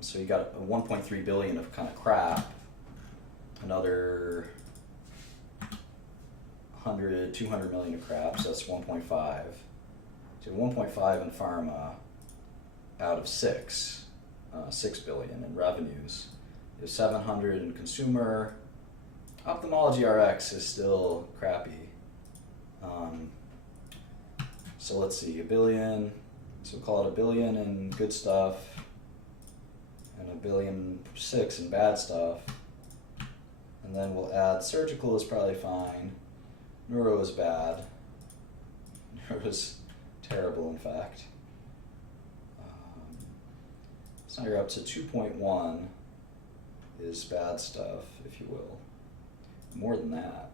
So you got 1.3 billion of kind of crap, another 200 million of crap, so that's 1.5. So 1.5 in pharma out of 6 billion in revenues. There's 700 in consumer. Ophthalmology RX is still crappy. So let's see, $1 billion. So we'll call it $1 billion in good stuff and $1.6 billion in bad stuff. And then we'll add surgical is probably fine. Neuro is bad. Neuro is terrible, in fact. So now you're up to 2.1 is bad stuff, if you will. More than that.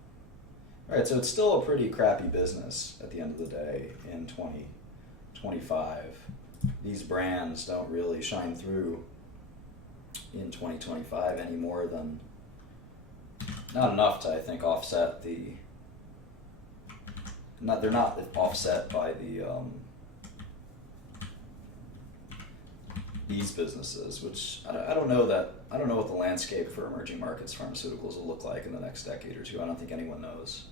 All right, so it's still a pretty crappy business at the end of the day in 2025. These brands don't really shine through in 2025 any more than not enough to, I think, offset the. They're not offset by the these businesses, which I don't know what the landscape for emerging markets pharmaceuticals will look like in the next decade or two. I don't think anyone knows.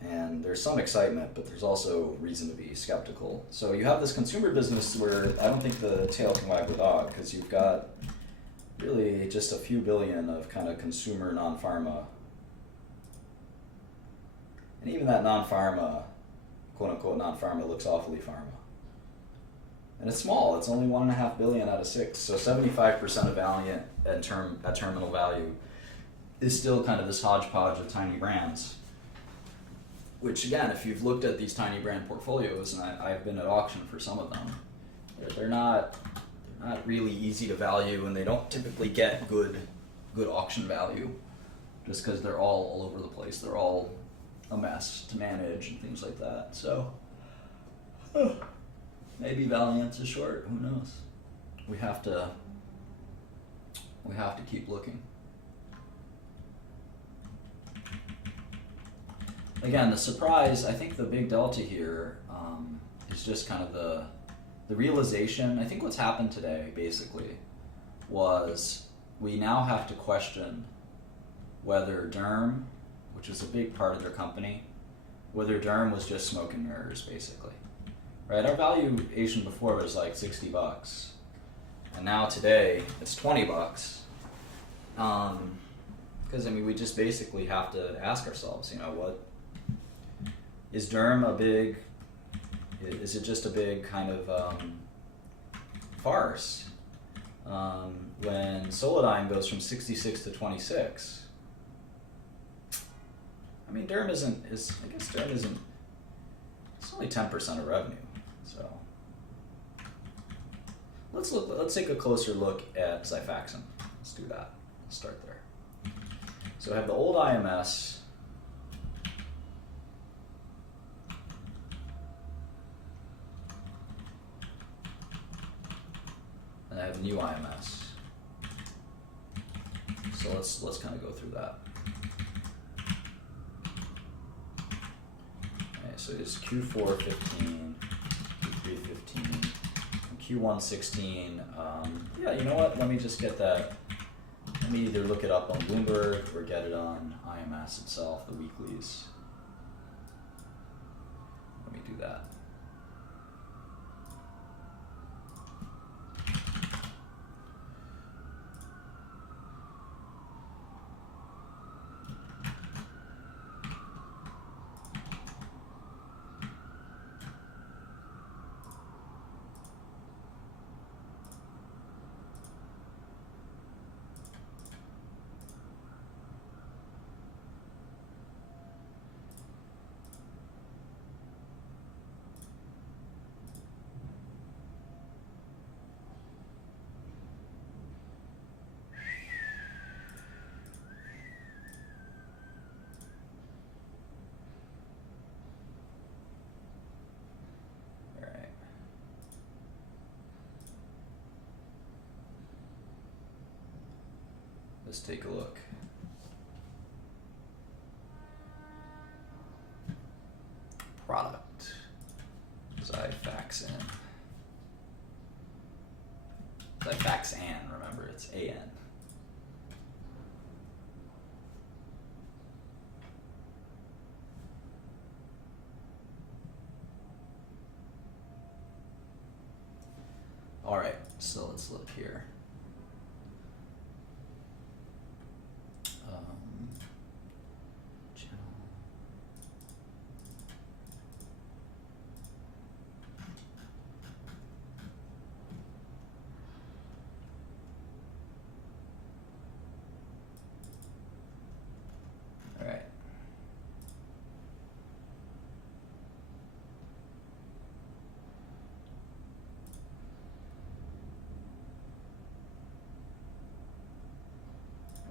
And there's some excitement, but there's also reason to be skeptical. So you have this consumer business where I don't think the tail can wag the dog, because you've got really just a few billion of kind of consumer non-pharma. And even that non-pharma, quote-unquote non-pharma, looks awfully pharma. And it's small. It's only 1.5 billion out of 6. So 75% of Valeant at terminal value is still kind of this hodgepodge of tiny brands. Which again, if you've looked at these tiny brand portfolios, and I've been at auction for some of them, they're not really easy to value, and they don't typically get good auction value, just because they're all over the place. They're all a mess to manage and things like that. So maybe Valeant's is short. Who knows? We have to keep looking. Again, the surprise, I think the big delta here is just kind of the realization. I think what's happened today, basically, was we now have to question whether Derm, which is a big part of their company, whether Derm was just smoke and mirrors, basically. Right? Our valuation before was like $60, and now today it's $20. Because I mean, we just basically have to ask ourselves, what is Derm a big? Is it just a big kind of farce? When Solidyne goes from 66 to 26. I mean, Derm isn't. I guess Derm isn't. It's only 10% of revenue. So let's take a closer look at Xifaxan. Let's do that. Let's start there. So I have the old IMS. And I have new IMS. So let's kind of go through that. Okay, so it's Q4 15, Q3 15, and Q1 16. Yeah, you know what? Let me just get that. Let me either look it up on Bloomberg or get it on IMS itself, the weeklies. Let me do that. Let's take a look. Product. Xifaxan. Xifaxan, remember, it's AN. All right, so let's look here.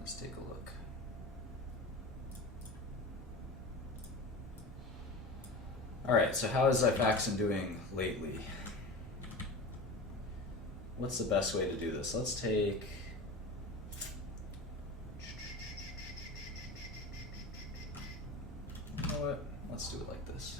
Let's take a look. All right, so how is Xifaxan doing lately? What's the best way to do this? Let's take let's do it like this.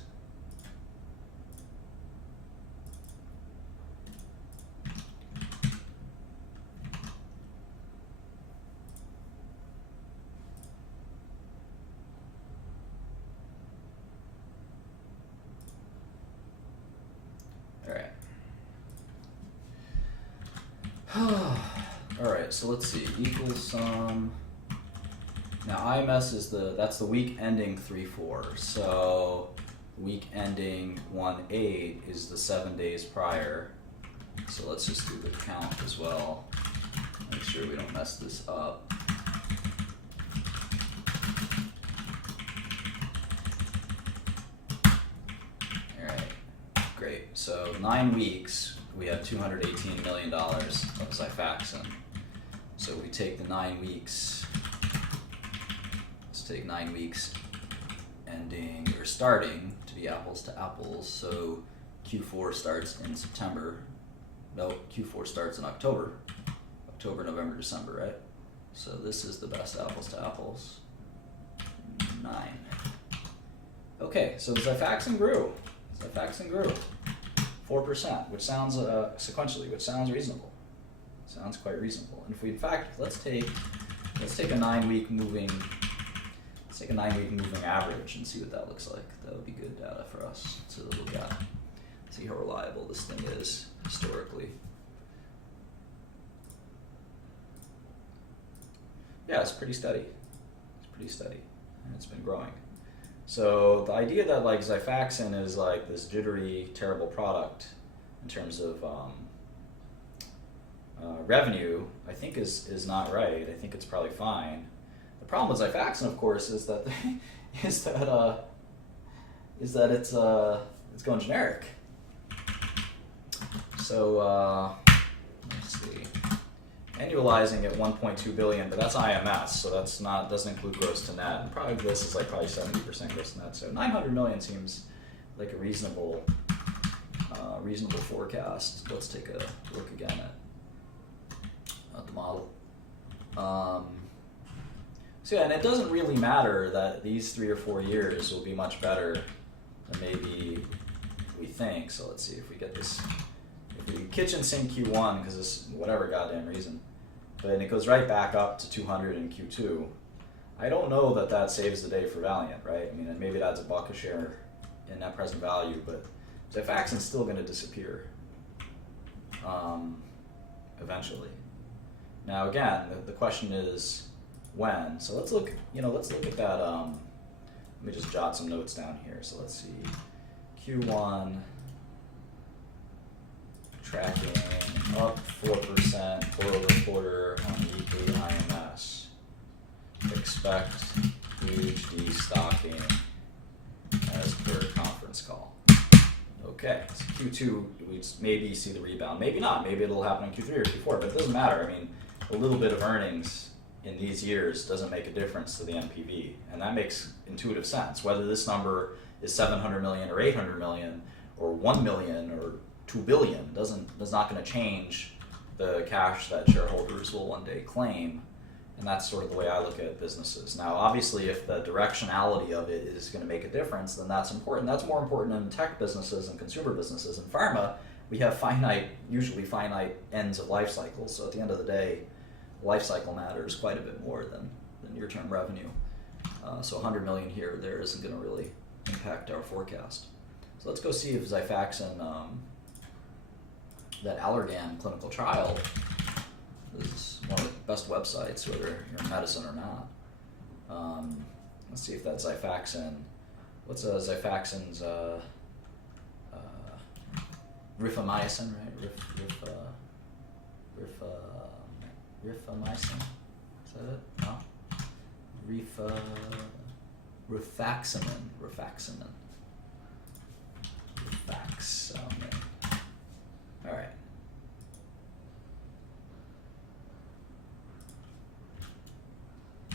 Alright, so let's see, equals sum. Now IMS is that's the week ending 3/4, so week ending 1/8 is the 7 days prior. So let's just do the count as well. Make sure we don't mess this up. Alright, great. So 9 weeks, we have $218 million of Xifaxan. So we take the 9 weeks, let's take 9 weeks ending, or starting to be apples to apples. So Q4 starts in September. No, Q4 starts in October. October, November, December, right? So this is the best apples to apples. 9. Okay, so Xifaxan grew. Xifaxan grew 4%, which sounds sequentially, which sounds reasonable. Sounds quite reasonable. And if we, in fact, let's take a 9 week moving average and see what that looks like. That would be good data for us to look at. See how reliable this thing is historically. Yeah, it's pretty steady. It's pretty steady, and it's been growing. So the idea that like Xifaxan is like this jittery, terrible product in terms of revenue, I think is not right. I think it's probably fine. The problem with Xifaxan, of course, is that it's going generic. So let's see, annualizing at 1.2 billion, but that's IMS, so doesn't include gross to net. And probably this is like probably 70% gross to net. So 900 million seems like a reasonable forecast. Let's take a look again at the model. So yeah, and it doesn't really matter that these 3 or 4 years will be much better than maybe we think. So let's see if we get this. If we kitchen sink Q1 because this whatever goddamn reason, but it goes right back up to 200 in Q2. I don't know that saves the day for Valeant, right? I mean, maybe that's $1 a share in net present value, but Xifaxan's still going to disappear eventually. Now again, the question is when. So let's look at that. Let me just jot some notes down here. So let's see, Q1 tracking up 4% quarter-over-quarter on weekly IMS. Expect huge destocking as per conference call. Okay, so Q2 we maybe see the rebound, maybe not. Maybe it'll happen in Q3 or Q4, but it doesn't matter. I mean, a little bit of earnings in these years doesn't make a difference to the NPV, and that makes intuitive sense. Whether this number is 700 million or 800 million or 1 million or 2 billion is not going to change the cash that shareholders will one day claim, and that's sort of the way I look at businesses. Now, obviously, if the directionality of it is going to make a difference, then that's important. That's more important in tech businesses and consumer businesses. In pharma, we have usually finite ends of life cycles. So at the end of the day, life cycle matters quite a bit more than near-term revenue. So 100 million here or there isn't going to really impact our forecast. So let's go see if Xifaxan, that Allergan clinical trial, is one of the best websites, whether you're in medicine or not. Let's see if that Xifaxan, what's Xifaxan's rifamycin, right? Rifamycin? Is that it? No? Rifaximin. All right.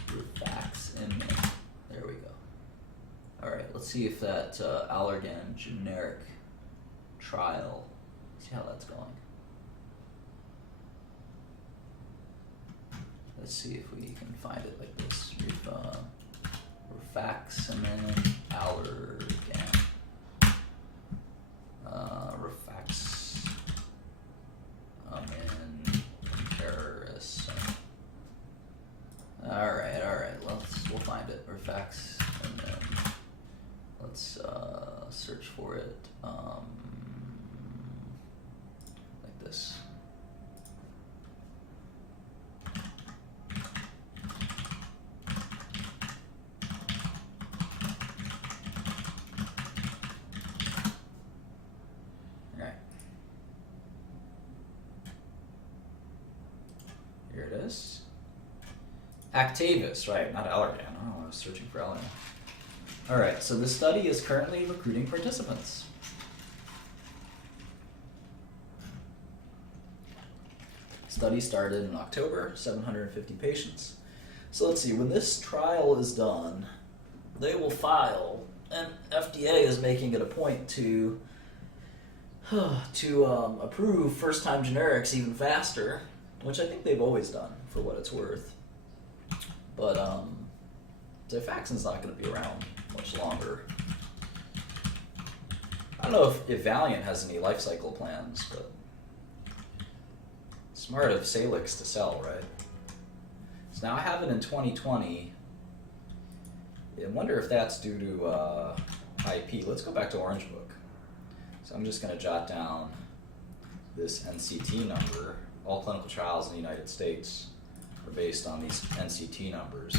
Rifaximin. There we go. All right. Let's see if that Allergan generic trial. See how that's going. Let's see if we can find it like this. rifaximin, allergan. Rifaximin comparison. All right. We'll find it. Rifaximin. Let's search for it. Like this. Here it is. Actavis, right, not Allergan. Oh, I was searching for Allergan. All right, so this study is currently recruiting participants. Study started in October, 750 patients. So let's see, when this trial is done, they will file, and FDA is making it a point to approve first-time generics even faster, which I think they've always done, for what it's worth. But Xifaxan's not going to be around much longer. I don't know if Valeant has any life cycle plans, but smart of Salix to sell, right? So now I have it in 2020. I wonder if that's due to IP. Let's go back to Orange Book. So I'm just going to jot down this NCT number. All clinical trials in the United States are based on these NCT numbers.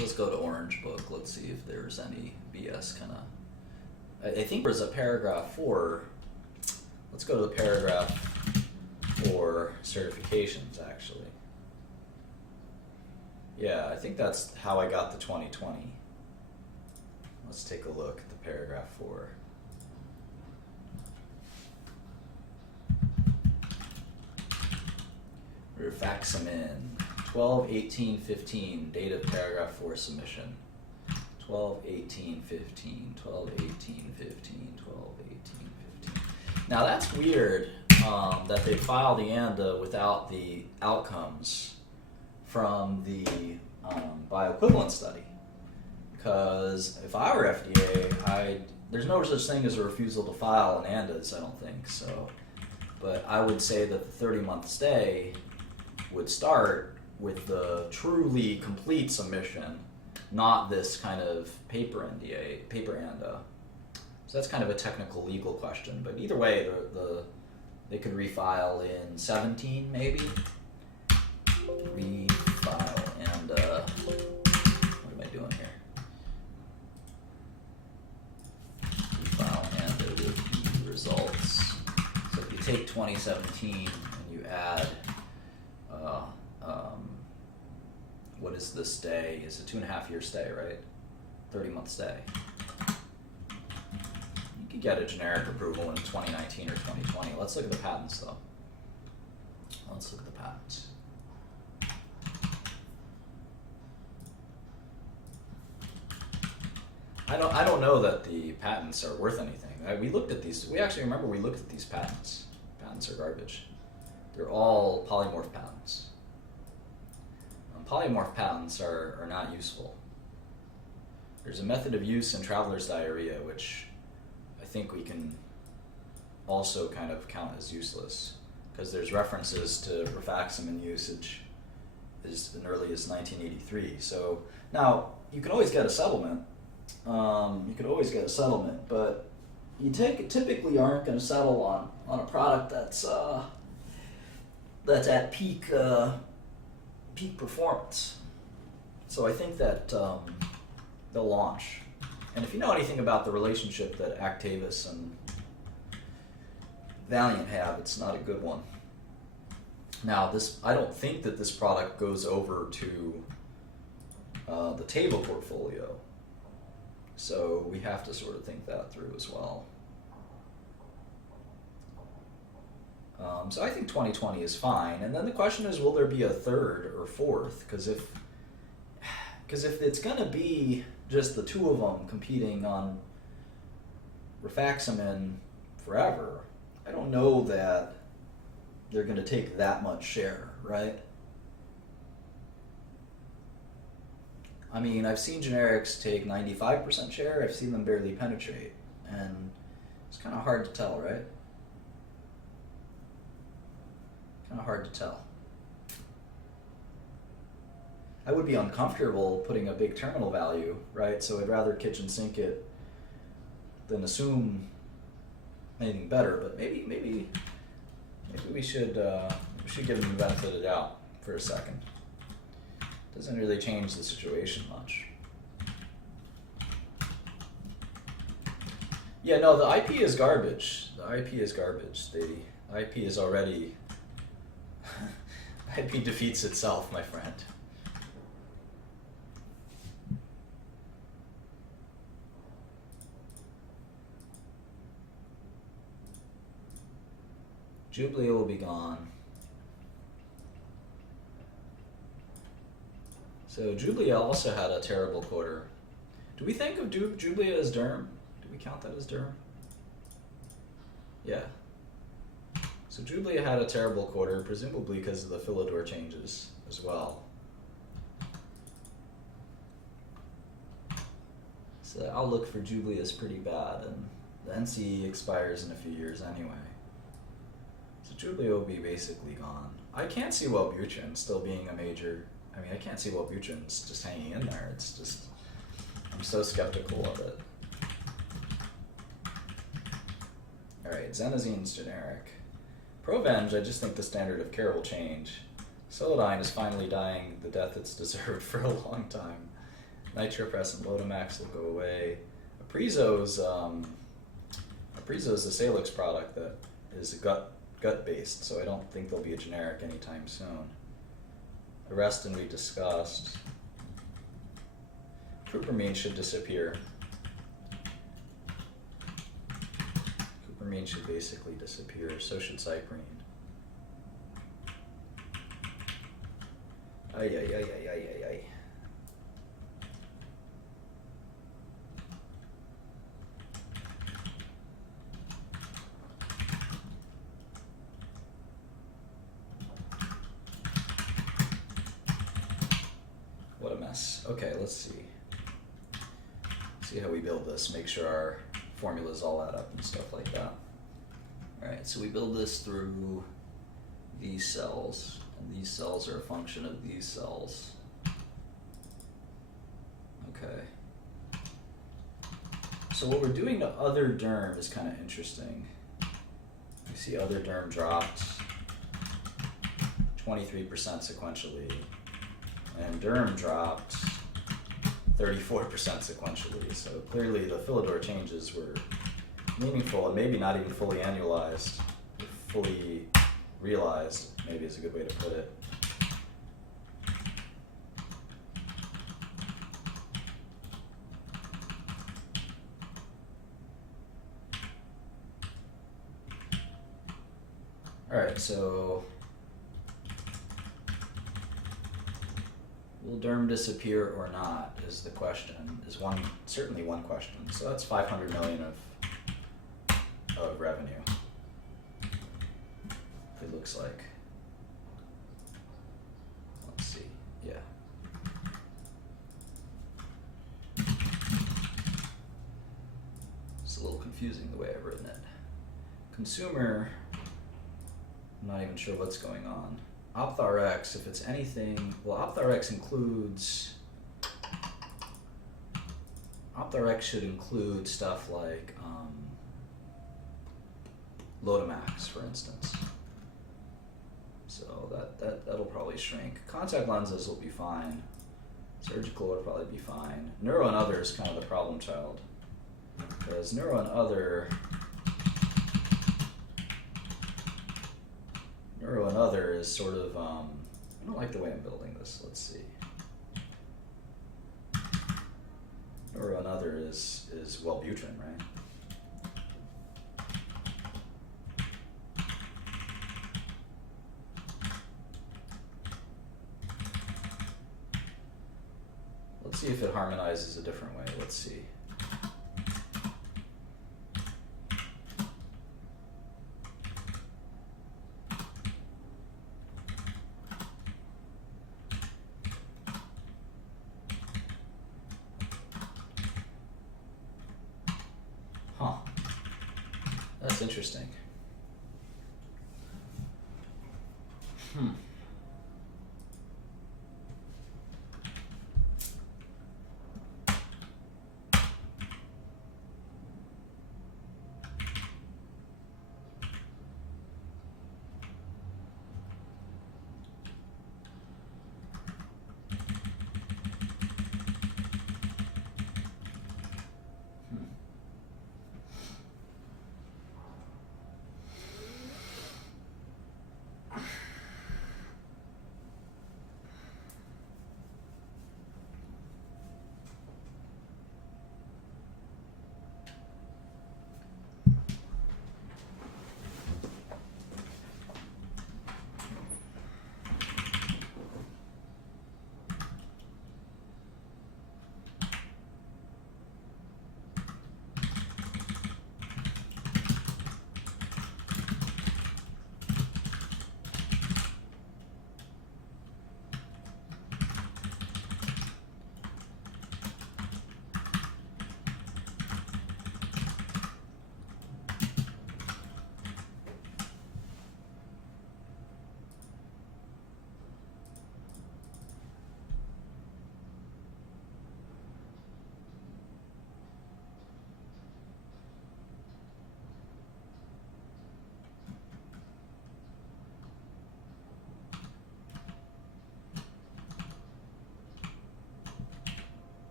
Let's go to Orange Book. Let's see if there's any BS kind of. I think there's a paragraph 4. Let's go to the paragraph for certifications, actually. Yeah, I think that's how I got the 2020. Let's take a look at the paragraph 4. Rifaximin, 12/18/15, date of paragraph 4 submission. 12/18/15, 12/18/15, 12/18/15. Now that's weird that they filed the ANDA without the outcomes from the bioequivalence study. Because if I were FDA, there's no such thing as a refusal to file an ANDAs, I don't think so. But I would say that the 30-month stay would start with the truly complete submission, not this kind of paper ANDA. So that's kind of a technical legal question. But either way, they could refile in 17 maybe. Refile ANDA. What am I doing here? Refile ANDA with the results. So if you take 2017 and you add what is the stay? It's a 2.5-year stay, right? 30-month stay. You could get a generic approval in 2019 or 2020. Let's look at the patents, though. Let's look at the patents. I don't know that the patents are worth anything. We looked at these. We actually remember we looked at these patents. Patents are garbage. They're all polymorph patents. Polymorph patents are not useful. There's a method of use in traveler's diarrhea, which I think we can also kind of count as useless, because there's references to rifaximin usage as early as 1983. So now you can always get a settlement. But you typically aren't going to settle on a product that's at peak performance. So I think that they'll launch. And if you know anything about the relationship that Actavis and Valeant have, it's not a good one. Now, I don't think that this product goes over to the Teva portfolio. So we have to sort of think that through as well. So I think 2020 is fine. And then the question is, will there be a third or fourth? Because if it's going to be just the two of them competing on rifaximin forever, I don't know that they're going to take that much share, right? I mean, I've seen generics take 95% share, I've seen them barely penetrate, and it's kind of hard to tell, right? Kind of hard to tell. I would be uncomfortable putting a big terminal value, right? So I'd rather kitchen sink it than assume anything better. But maybe we should give them the benefit of the doubt for a second. Doesn't really change the situation much. Yeah, no, the IP is garbage. The IP is garbage. The IP is already IP defeats itself, my friend. Jublia will be gone. So Jublia also had a terrible quarter. Do we think of Jublia as derm? Do we count that as derm? Yeah. So Jublia had a terrible quarter, presumably because of the Philidor changes as well. So the outlook for Jublia is pretty bad, and the NCE expires in a few years anyway. So Jublia will be basically gone. I can't see Wellbutrin still being a major. I mean, I can't see Wellbutrin's just hanging in there. It's just, I'm so skeptical of it. Alright, Xenozine's generic. Provenge, I just think the standard of care will change. Celadine is finally dying the death it's deserved for a long time. Nitropres and Lotamax will go away. Aprizo's the Salix product that is gut-based, so I don't think there'll be a generic anytime soon. Arrestin we discussed. Cupramine should disappear. Cupramine should basically disappear, so should Cyprine. Ay. What a mess. Okay, let's see. See how we build this, make sure our formulas all add up and stuff like that. Alright, so we build this through these cells, and these cells are a function of these cells. Okay. So what we're doing to other derm is kind of interesting. You see other derm dropped 23% sequentially, and derm dropped 34% sequentially. So clearly the Philidor changes were meaningful and maybe not even fully annualized, fully realized, maybe is a good way to put it. Alright, so will derm disappear or not is the question, certainly one question. So that's 500 million of revenue, it looks like. Let's see, yeah. It's a little confusing the way I've written it. Consumer, I'm not even sure what's going on. OptRx, if it's anything, well, OptRx should include stuff like Lotamax, for instance. So that'll probably shrink. Contact lenses will be fine. Surgical will probably be fine. Neuro and other is kind of the problem child, because neuro and other is sort of, I don't like the way I'm building this, let's see. Neuro and other is Wellbutrin, right? Let's see if it harmonizes a different way, let's see. That's interesting. Hmm.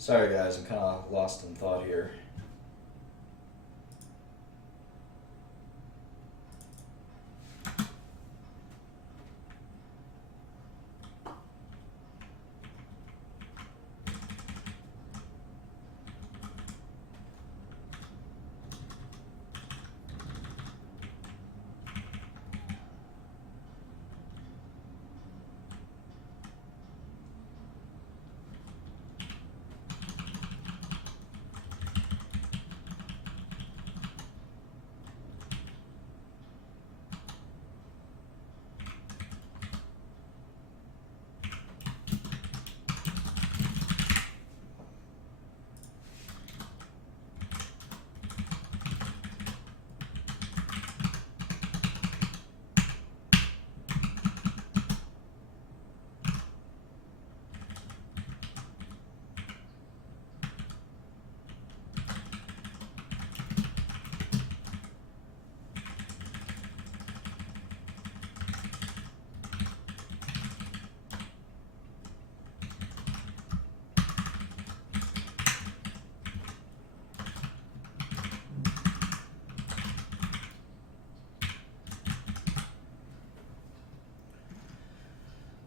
Sorry guys, I'm kind of lost in thought here.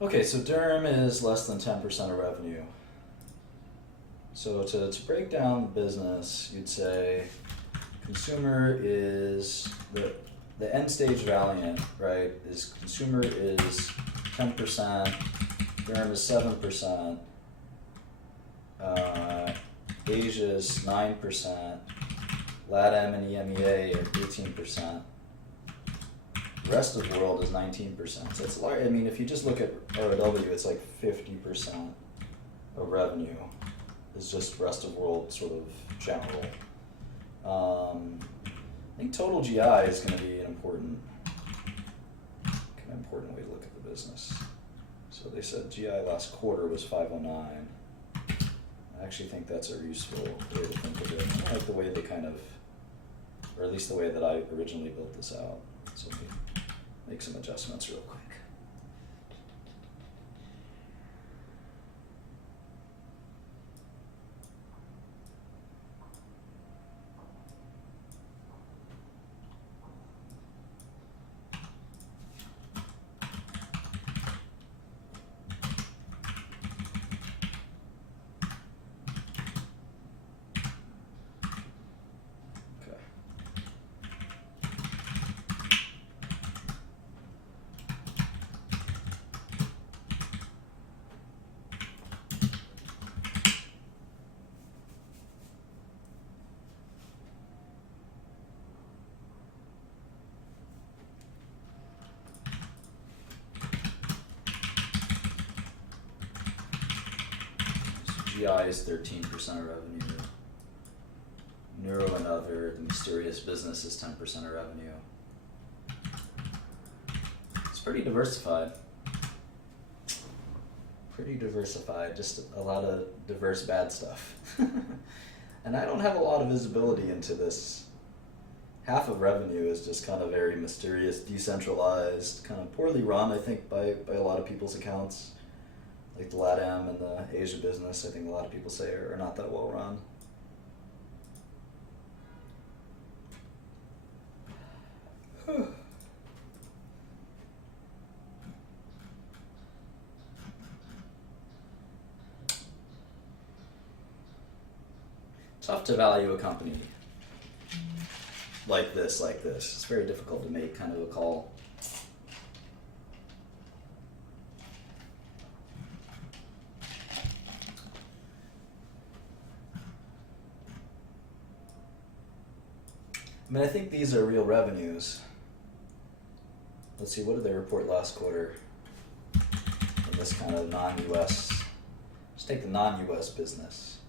Okay, so Derm is less than 10% of revenue. So to break down the business, you'd say consumer is the end stage Valeant, right? Is consumer is 10%, Derm is 7%, Asia is 9%, LATAM and EMEA are 18%. The rest of the world is 19%. So it's large. I mean, if you just look at ROW, it's like 50% of revenue is just rest of world sort of general. I think total GI is going to be an important way to look at the business. So they said GI last quarter was 509. I actually think that's a useful way to think of it. I like the way they kind of, or at least the way that I originally built this out. So let me make some adjustments real quick. GI is 13% of revenue. Neuro and other, the mysterious business is 10% of revenue. It's pretty diversified. Just a lot of diverse bad stuff. And I don't have a lot of visibility into this. Half of revenue is just kind of very mysterious, decentralized, kind of poorly run, I think, by a lot of people's accounts. Like the LATAM and the Asia business, I think a lot of people say are not that well run. Tough to value a company like this. It's very difficult to make kind of a call. I mean, I think these are real revenues. Let's see, what did they report last quarter? In this kind of non-US, let's take the non-US business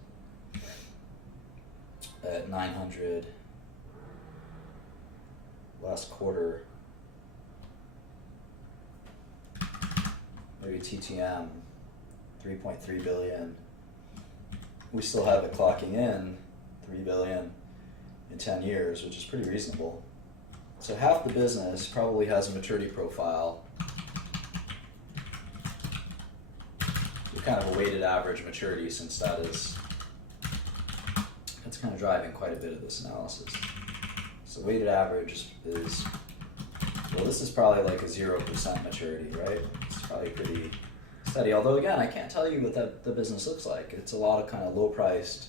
at 900 last quarter. Maybe TTM, 3.3 billion. We still have it clocking in 3 billion in 10 years, which is pretty reasonable. So half the business probably has a maturity profile. Kind of a weighted average maturity, since that is kind of driving quite a bit of this analysis. So weighted average is, well, this is probably like a 0% maturity, right? It's probably pretty steady. Although again, I can't tell you what the business looks like. It's a lot of kind of low-priced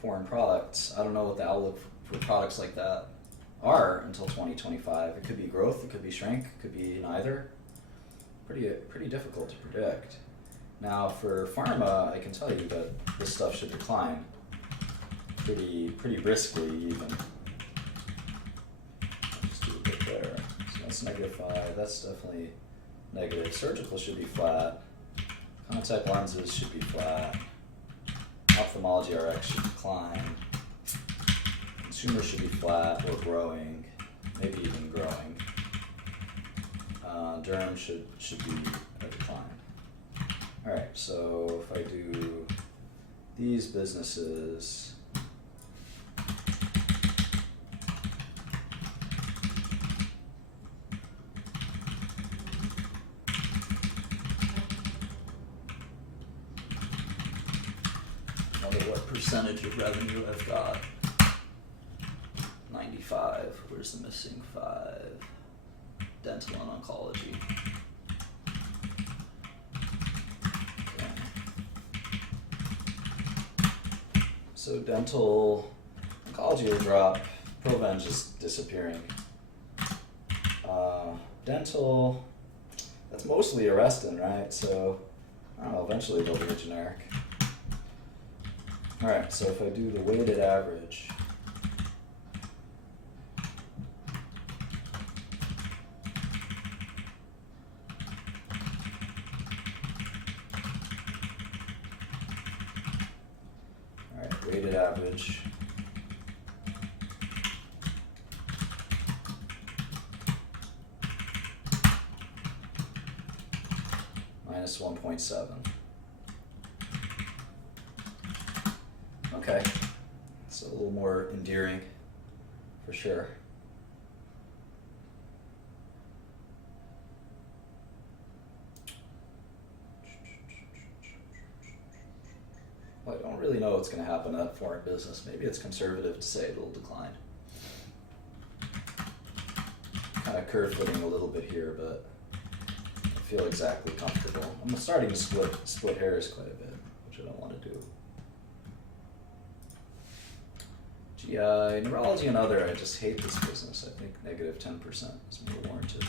foreign products. I don't know what the outlook for products like that are until 2025. It could be growth, it could be shrink, it could be neither. Pretty difficult to predict. Now for pharma, I can tell you that this stuff should decline pretty briskly even. Just do a bit there. So that's -5. That's definitely negative. Surgical should be flat. Contact lenses should be flat. Ophthalmology RX should decline. Consumer should be flat or growing, maybe even growing. Derm should be a decline. All right, so if I do these businesses, wonder what percentage of revenue I've got. 95. Where's the missing 5? Dental and oncology. Okay. So dental, oncology will drop. Proven just disappearing. Dental, that's mostly Arrestin, right? So I don't know. Eventually they'll be a generic. All right. So if I do the weighted average. Weighted average. Minus 1.7. Okay. It's a little more endearing, for sure. Well, I don't really know what's going to happen to that foreign business. Maybe it's conservative to say it'll decline. Kind of curve fitting a little bit here, but I feel exactly comfortable. I'm starting to split hairs quite a bit, which I don't want to do. GI, neurology and other, I just hate this business. I think negative 10% is more warranted.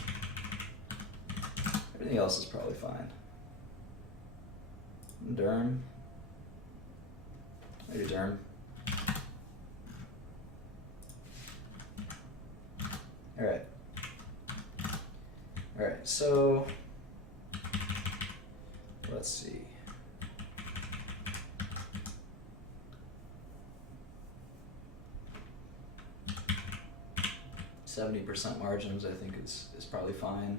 Everything else is probably fine. Derm. Maybe derm. Alright. Alright, so let's see. %70 margins I think is probably fine.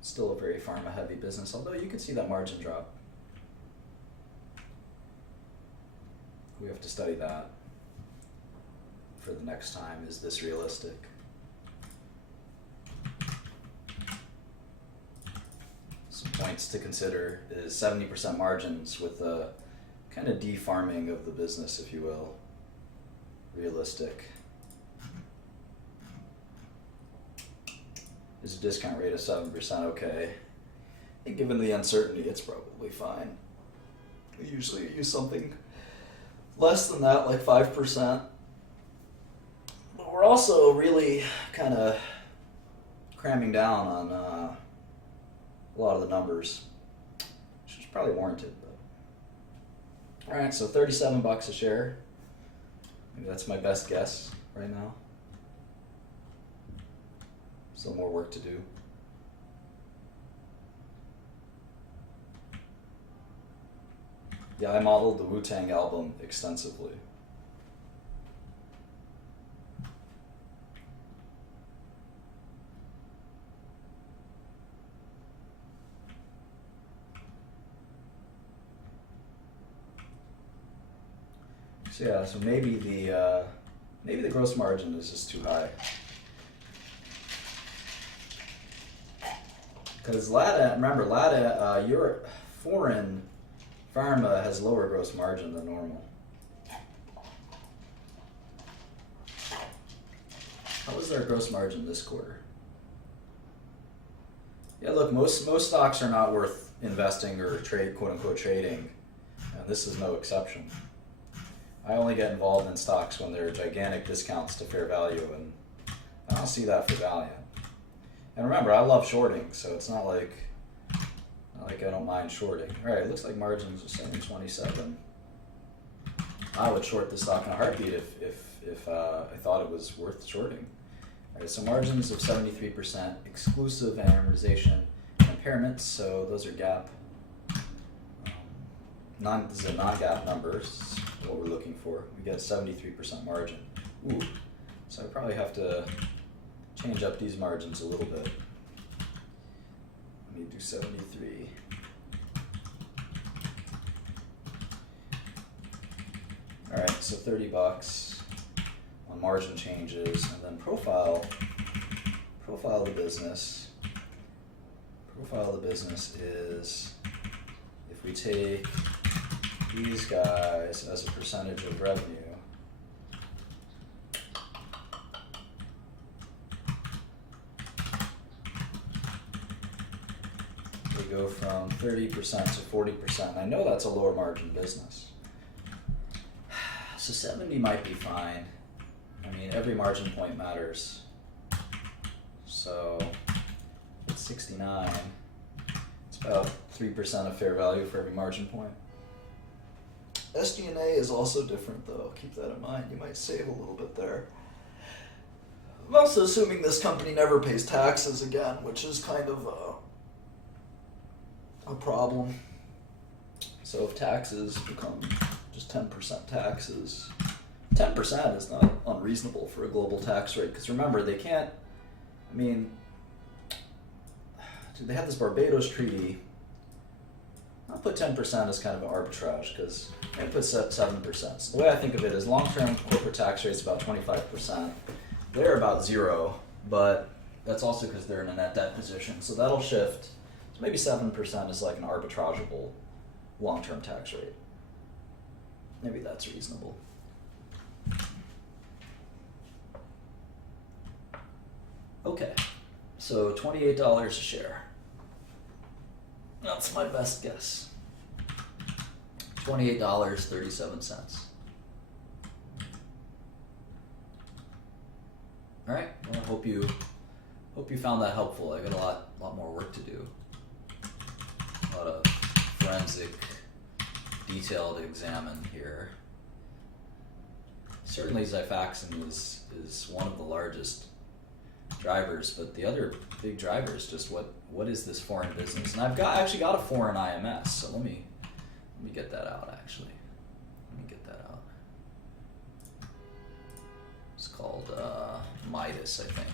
Still a very pharma heavy business, although you could see that margin drop. We have to study that for the next time. Is this realistic? Some points to consider is 70% margins with a kind of de-farming of the business, if you will. Realistic. Is a discount rate of 7% okay? I think given the uncertainty, it's probably fine. We usually use something less than that, like 5%. But we're also really kind of cramming down on a lot of the numbers, which is probably warranted. But all right, so $37 a share. Maybe that's my best guess right now. Still more work to do. Yeah, I modeled the Wu-Tang album extensively. So yeah, so maybe the gross margin is just too high. Because LATA, your foreign pharma has lower gross margin than normal. was our gross margin this quarter? Yeah, look, most stocks are not worth investing or trade, quote unquote trading, and this is no exception. I only get involved in stocks when there are gigantic discounts to fair value, and I don't see that for Valeant. And remember, I love shorting, so it's not like I don't mind shorting. All right, it looks like margins are 727. I would short this stock in a heartbeat if I thought it was worth shorting. All right, so margins of 73%, exclusive amortization and impairments. So those are GAAP. This is a non-GAAP numbers. What we're looking for. We get 73% margin. Ooh, so I probably have to change up these margins a little bit. Let me do 73. All right, so $30 on margin changes, and then profile of the business. Profile of the business is if we take these guys as a percentage of revenue. We go from 30% to 40%. And I know that's a lower margin business. So 70 might be fine. I mean, every margin point matters. So it's 69. It's about 3% of fair value for every margin point. SG&A is also different though. Keep that in mind. You might save a little bit there. I'm also assuming this company never pays taxes again, which is kind of a problem. So if taxes become just 10% taxes, 10% is not unreasonable for a global tax rate, because remember, they can't, I mean, they have this Barbados treaty. I'll put 10% as kind of an arbitrage, because I put 7%. So the way I think of it is long-term corporate tax rate's about 25%. They're about 0, but that's also because they're in a net debt position. So that'll shift. So maybe 7% is like an arbitrageable long-term tax rate. Maybe that's reasonable. Okay, so $28 a share. That's my best guess. $28.37. All right. Well, I hope you found that helpful. I got a lot more work to do. A lot of forensic detail to examine here. Certainly, Xifaxan is one of the largest drivers, but the other big driver is just what is this foreign business? And I've actually got a foreign IMS, so let me get that out. Actually, let me get that out. It's called Midas, I think.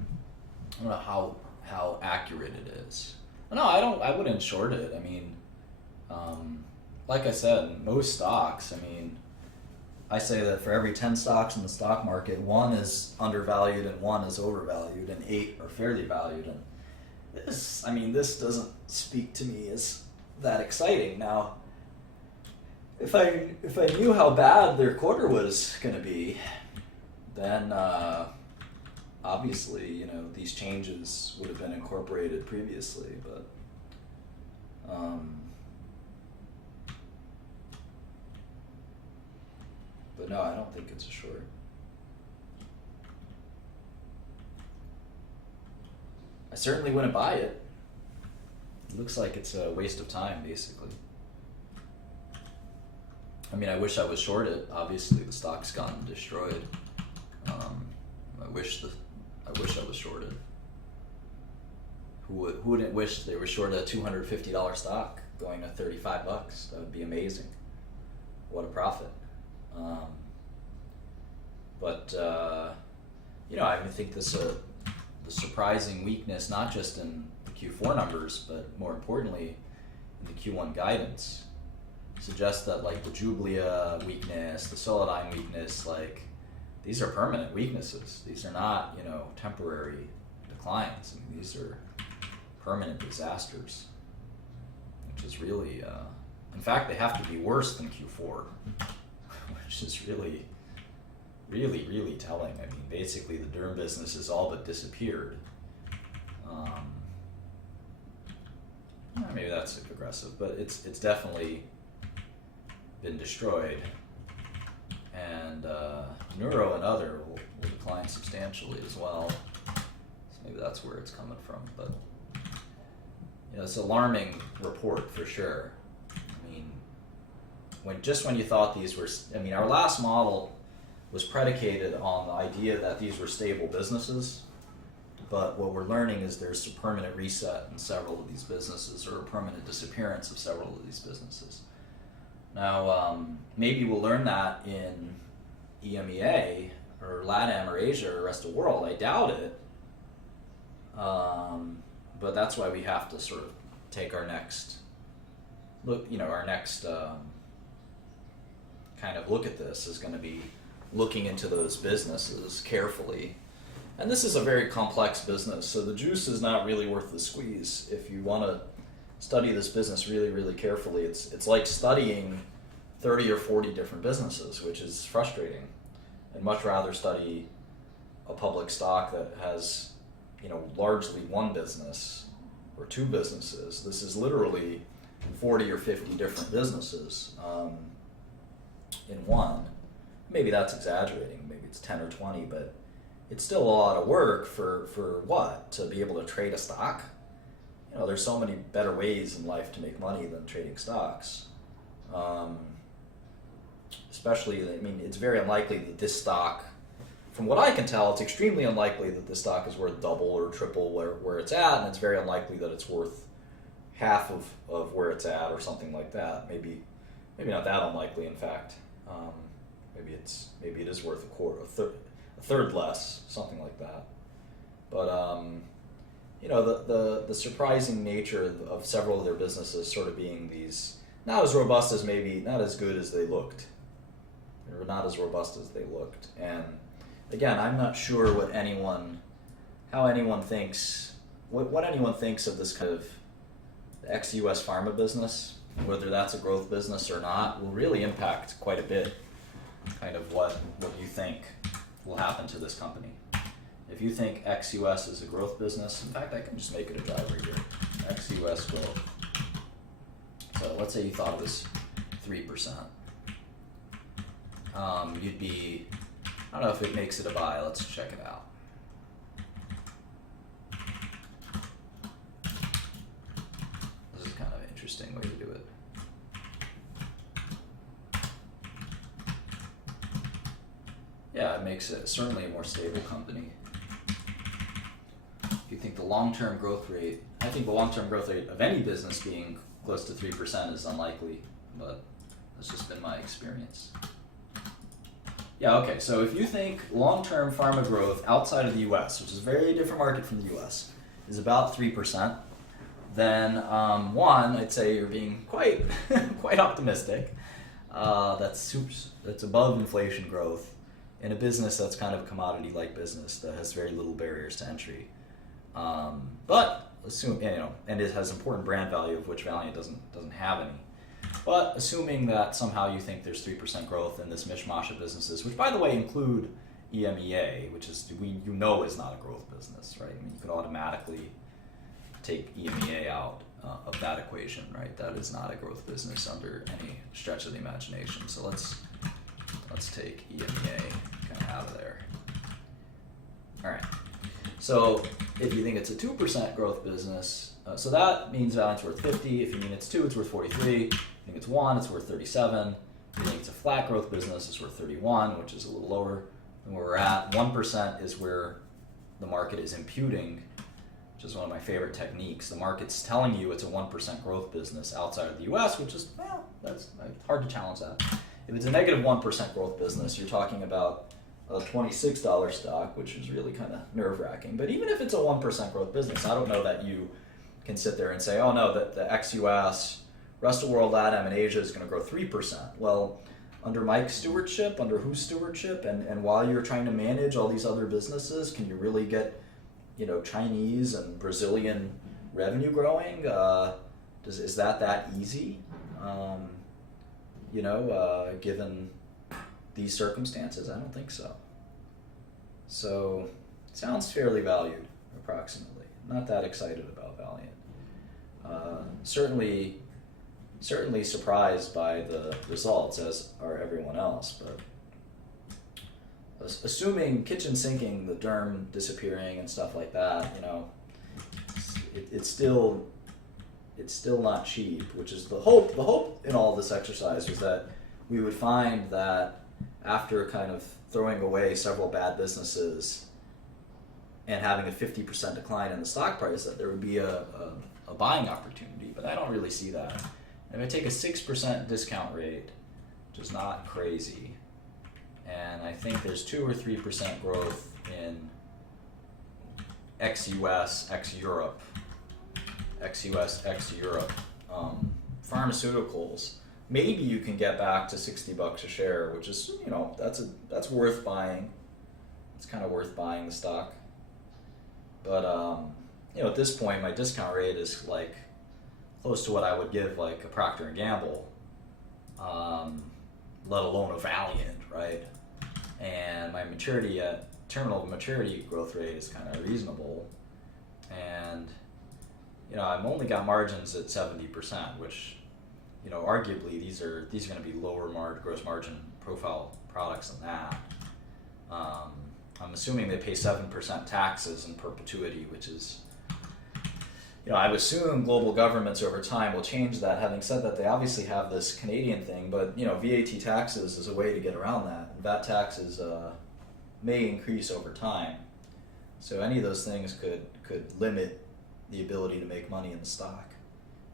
I don't know how accurate it is. No, I wouldn't short it. I mean, like I said, most stocks, I mean, I say that for every 10 stocks in the stock market, 1 is undervalued and 1 is overvalued and 8 are fairly valued. And this doesn't speak to me as that exciting. Now, if I knew how bad their quarter was going to be, then obviously, these changes would have been incorporated previously, but no, I don't think it's a short. I certainly wouldn't buy it. It looks like it's a waste of time, basically. I mean, I wish I was short it. Obviously, the stock's gotten destroyed. I wish I was shorted. Who wouldn't wish they were short a $250 stock going to $35? That would be amazing. What a profit. I think the surprising weakness, not just in the Q4 numbers, but more importantly, in the Q1 guidance, suggests that like the Jublia weakness, the Solidigm weakness, like these are permanent weaknesses. These are not, temporary declines. I mean, these are permanent disasters, which is really, in fact, they have to be worse than Q4, which is really really, really telling. I mean, basically the derm business has all but disappeared. Maybe that's aggressive, but it's definitely been destroyed. And neuro and other will decline substantially as well. So maybe that's where it's coming from. But it's an alarming report for sure. I mean, when you thought these were, our last model was predicated on the idea that these were stable businesses. But what we're learning is there's a permanent reset in several of these businesses, or a permanent disappearance of several of these businesses. Now, maybe we'll learn that in EMEA or LATAM or Asia or rest of the world. I doubt it. But that's why we have to sort of take our next look, kind of look at this is going to be looking into those businesses carefully. And this is a very complex business, so the juice is not really worth the squeeze. If you want to study this business really, really carefully, it's like studying 30 or 40 different businesses, which is frustrating. I'd much rather study a public stock that has, largely one business or two businesses. This is literally 40 or 50 different businesses in one. Maybe that's exaggerating, maybe it's 10 or 20, but it's still a lot of work for what? To be able to trade a stock? There's so many better ways in life to make money than trading stocks. Especially, it's very unlikely that this stock, from what I can tell, it's extremely unlikely that this stock is worth double or triple where it's at, and it's very unlikely that it's worth half of where it's at or something like that. Maybe not that unlikely, in fact. Maybe it is worth a third less, something like that. But the surprising nature of several of their businesses sort of being these not as robust as maybe not as good as they looked. They were not as robust as they looked. And again, I'm not sure what anyone thinks of this kind of ex-US pharma business, whether that's a growth business or not, will really impact quite a bit kind of what you think will happen to this company. If you think ex-US is a growth business, in fact, I can just make it a driver here. Ex-US growth. So let's say you thought it was 3%. You'd be, I don't know if it makes it a buy. Let's check it out. This is kind of an interesting way to do it. Yeah, it makes it certainly a more stable company. If you think the long-term growth rate, I think the long-term growth rate of any business being close to 3% is unlikely, but that's just been my experience. Yeah, okay, so if you think long-term pharma growth outside of the US, which is a very different market from the US, is about 3%, then one, I'd say you're being quite optimistic. That's above inflation growth in a business that's kind of a commodity-like business that has very little barriers to entry. But assume, and it has important brand value, of which Valeant doesn't have any. But assuming that somehow you think there's 3% growth in this mishmash of businesses, which by the way include EMEA, which is is not a growth business, right? You could automatically take EMEA out of that equation, right? That is not a growth business under any stretch of the imagination. So let's take EMEA kind of out of there. All right. So if you think it's a 2% growth business, so that means Valeant's worth 50. If you mean it's 2, it's worth 43. If you think it's 1, it's worth 37. If you think it's a flat growth business, it's worth 31, which is a little lower than where we're at. 1% is where the market is imputing, which is one of my favorite techniques. The market's telling you it's a 1% growth business outside of the US, which is, that's hard to challenge that. If it's a negative 1% growth business, you're talking about a $26 stock, which is really kind of nerve-wracking. But even if it's a 1% growth business, I don't know that you can sit there and say, oh no, that the ex-US, rest of the world, LATAM, and Asia is going to grow 3%. Well, under Mike's stewardship, under whose stewardship, and while you're trying to manage all these other businesses, can you really get, Chinese and Brazilian revenue growing? Is that easy? Given these circumstances, I don't think so. So, sounds fairly valued, approximately. Not that excited about Valeant. Certainly surprised by the results, as are everyone else, but assuming kitchen sinking, the derm disappearing and stuff like that, you know, it's still not cheap, which is the hope. The hope in all this exercise was that we would find that after kind of throwing away several bad businesses and having a 50% decline in the stock price, that there would be a buying opportunity, but I don't really see that. If I take a 6% discount rate, which is not crazy, and I think there's 2 or 3% growth in ex-US, ex-Europe, pharmaceuticals, maybe you can get back to $60 a share, which is, you know, that's worth buying. It's kind of worth buying the stock. But you know, at this point, my discount rate is like close to what I would give like a Procter and Gamble, let alone a Valeant, right? And my terminal maturity growth rate is kind of reasonable, and you know, I've only got margins at 70%, which, you know, arguably these are going to be lower gross margin profile products than that. I'm assuming they pay 7% taxes in perpetuity, which is, you know, I would assume global governments over time will change that. Having said that, they obviously have this Canadian thing, but, you know, VAT taxes is a way to get around that. VAT taxes may increase over time. So any of those things could limit the ability to make money in the stock.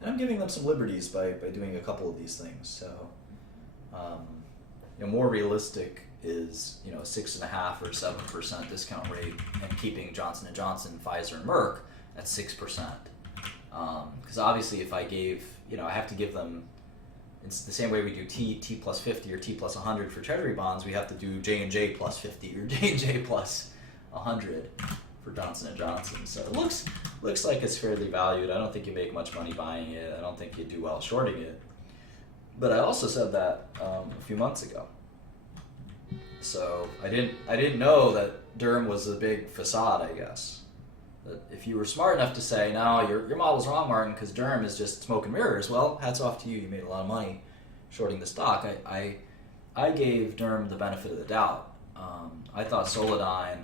And I'm giving them some liberties by doing a couple of these things. So, you know, more realistic is, you know, 6.5 or 7% discount rate, and keeping Johnson & Johnson, Pfizer, and Merck at 6%. Because obviously if I gave, you know, I have to give them, it's the same way we do T plus 50 or T plus 100 for treasury bonds, we have to do J&J plus 50 or J&J plus 100 for Johnson & Johnson. So it looks like it's fairly valued. I don't think you make much money buying it. I don't think you do well shorting it. But I also said that a few months ago. So I didn't know that derm was a big facade, I guess. That if you were smart enough to say, no, your model's wrong, Martin, because derm is just smoke and mirrors, well, hats off to you. You made a lot of money shorting the stock. I gave derm the benefit of the doubt. I thought Solidyne,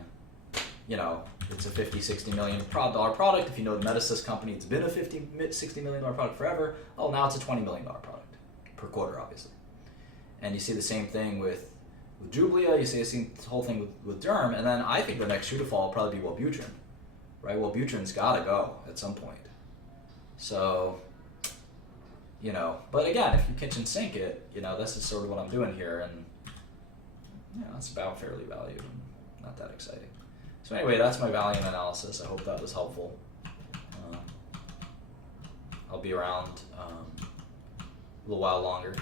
you know, it's a $50-60 million product. If you know the Medisys company, it's been a $50-60 million product forever. Oh, now it's a $20 million product per quarter, obviously. And you see the same thing with Jublia. You see the whole thing with derm. And then I think the next shoe to fall will probably be Wellbutrin. Right? Wellbutrin's got to go at some point. So, you know, but again, if you kitchen sink it, you know, this is sort of what I'm doing here, and, you know, it's about fairly valued and not that exciting. So anyway, that's my Valeant analysis. I hope that was helpful. I'll be around a little while longer.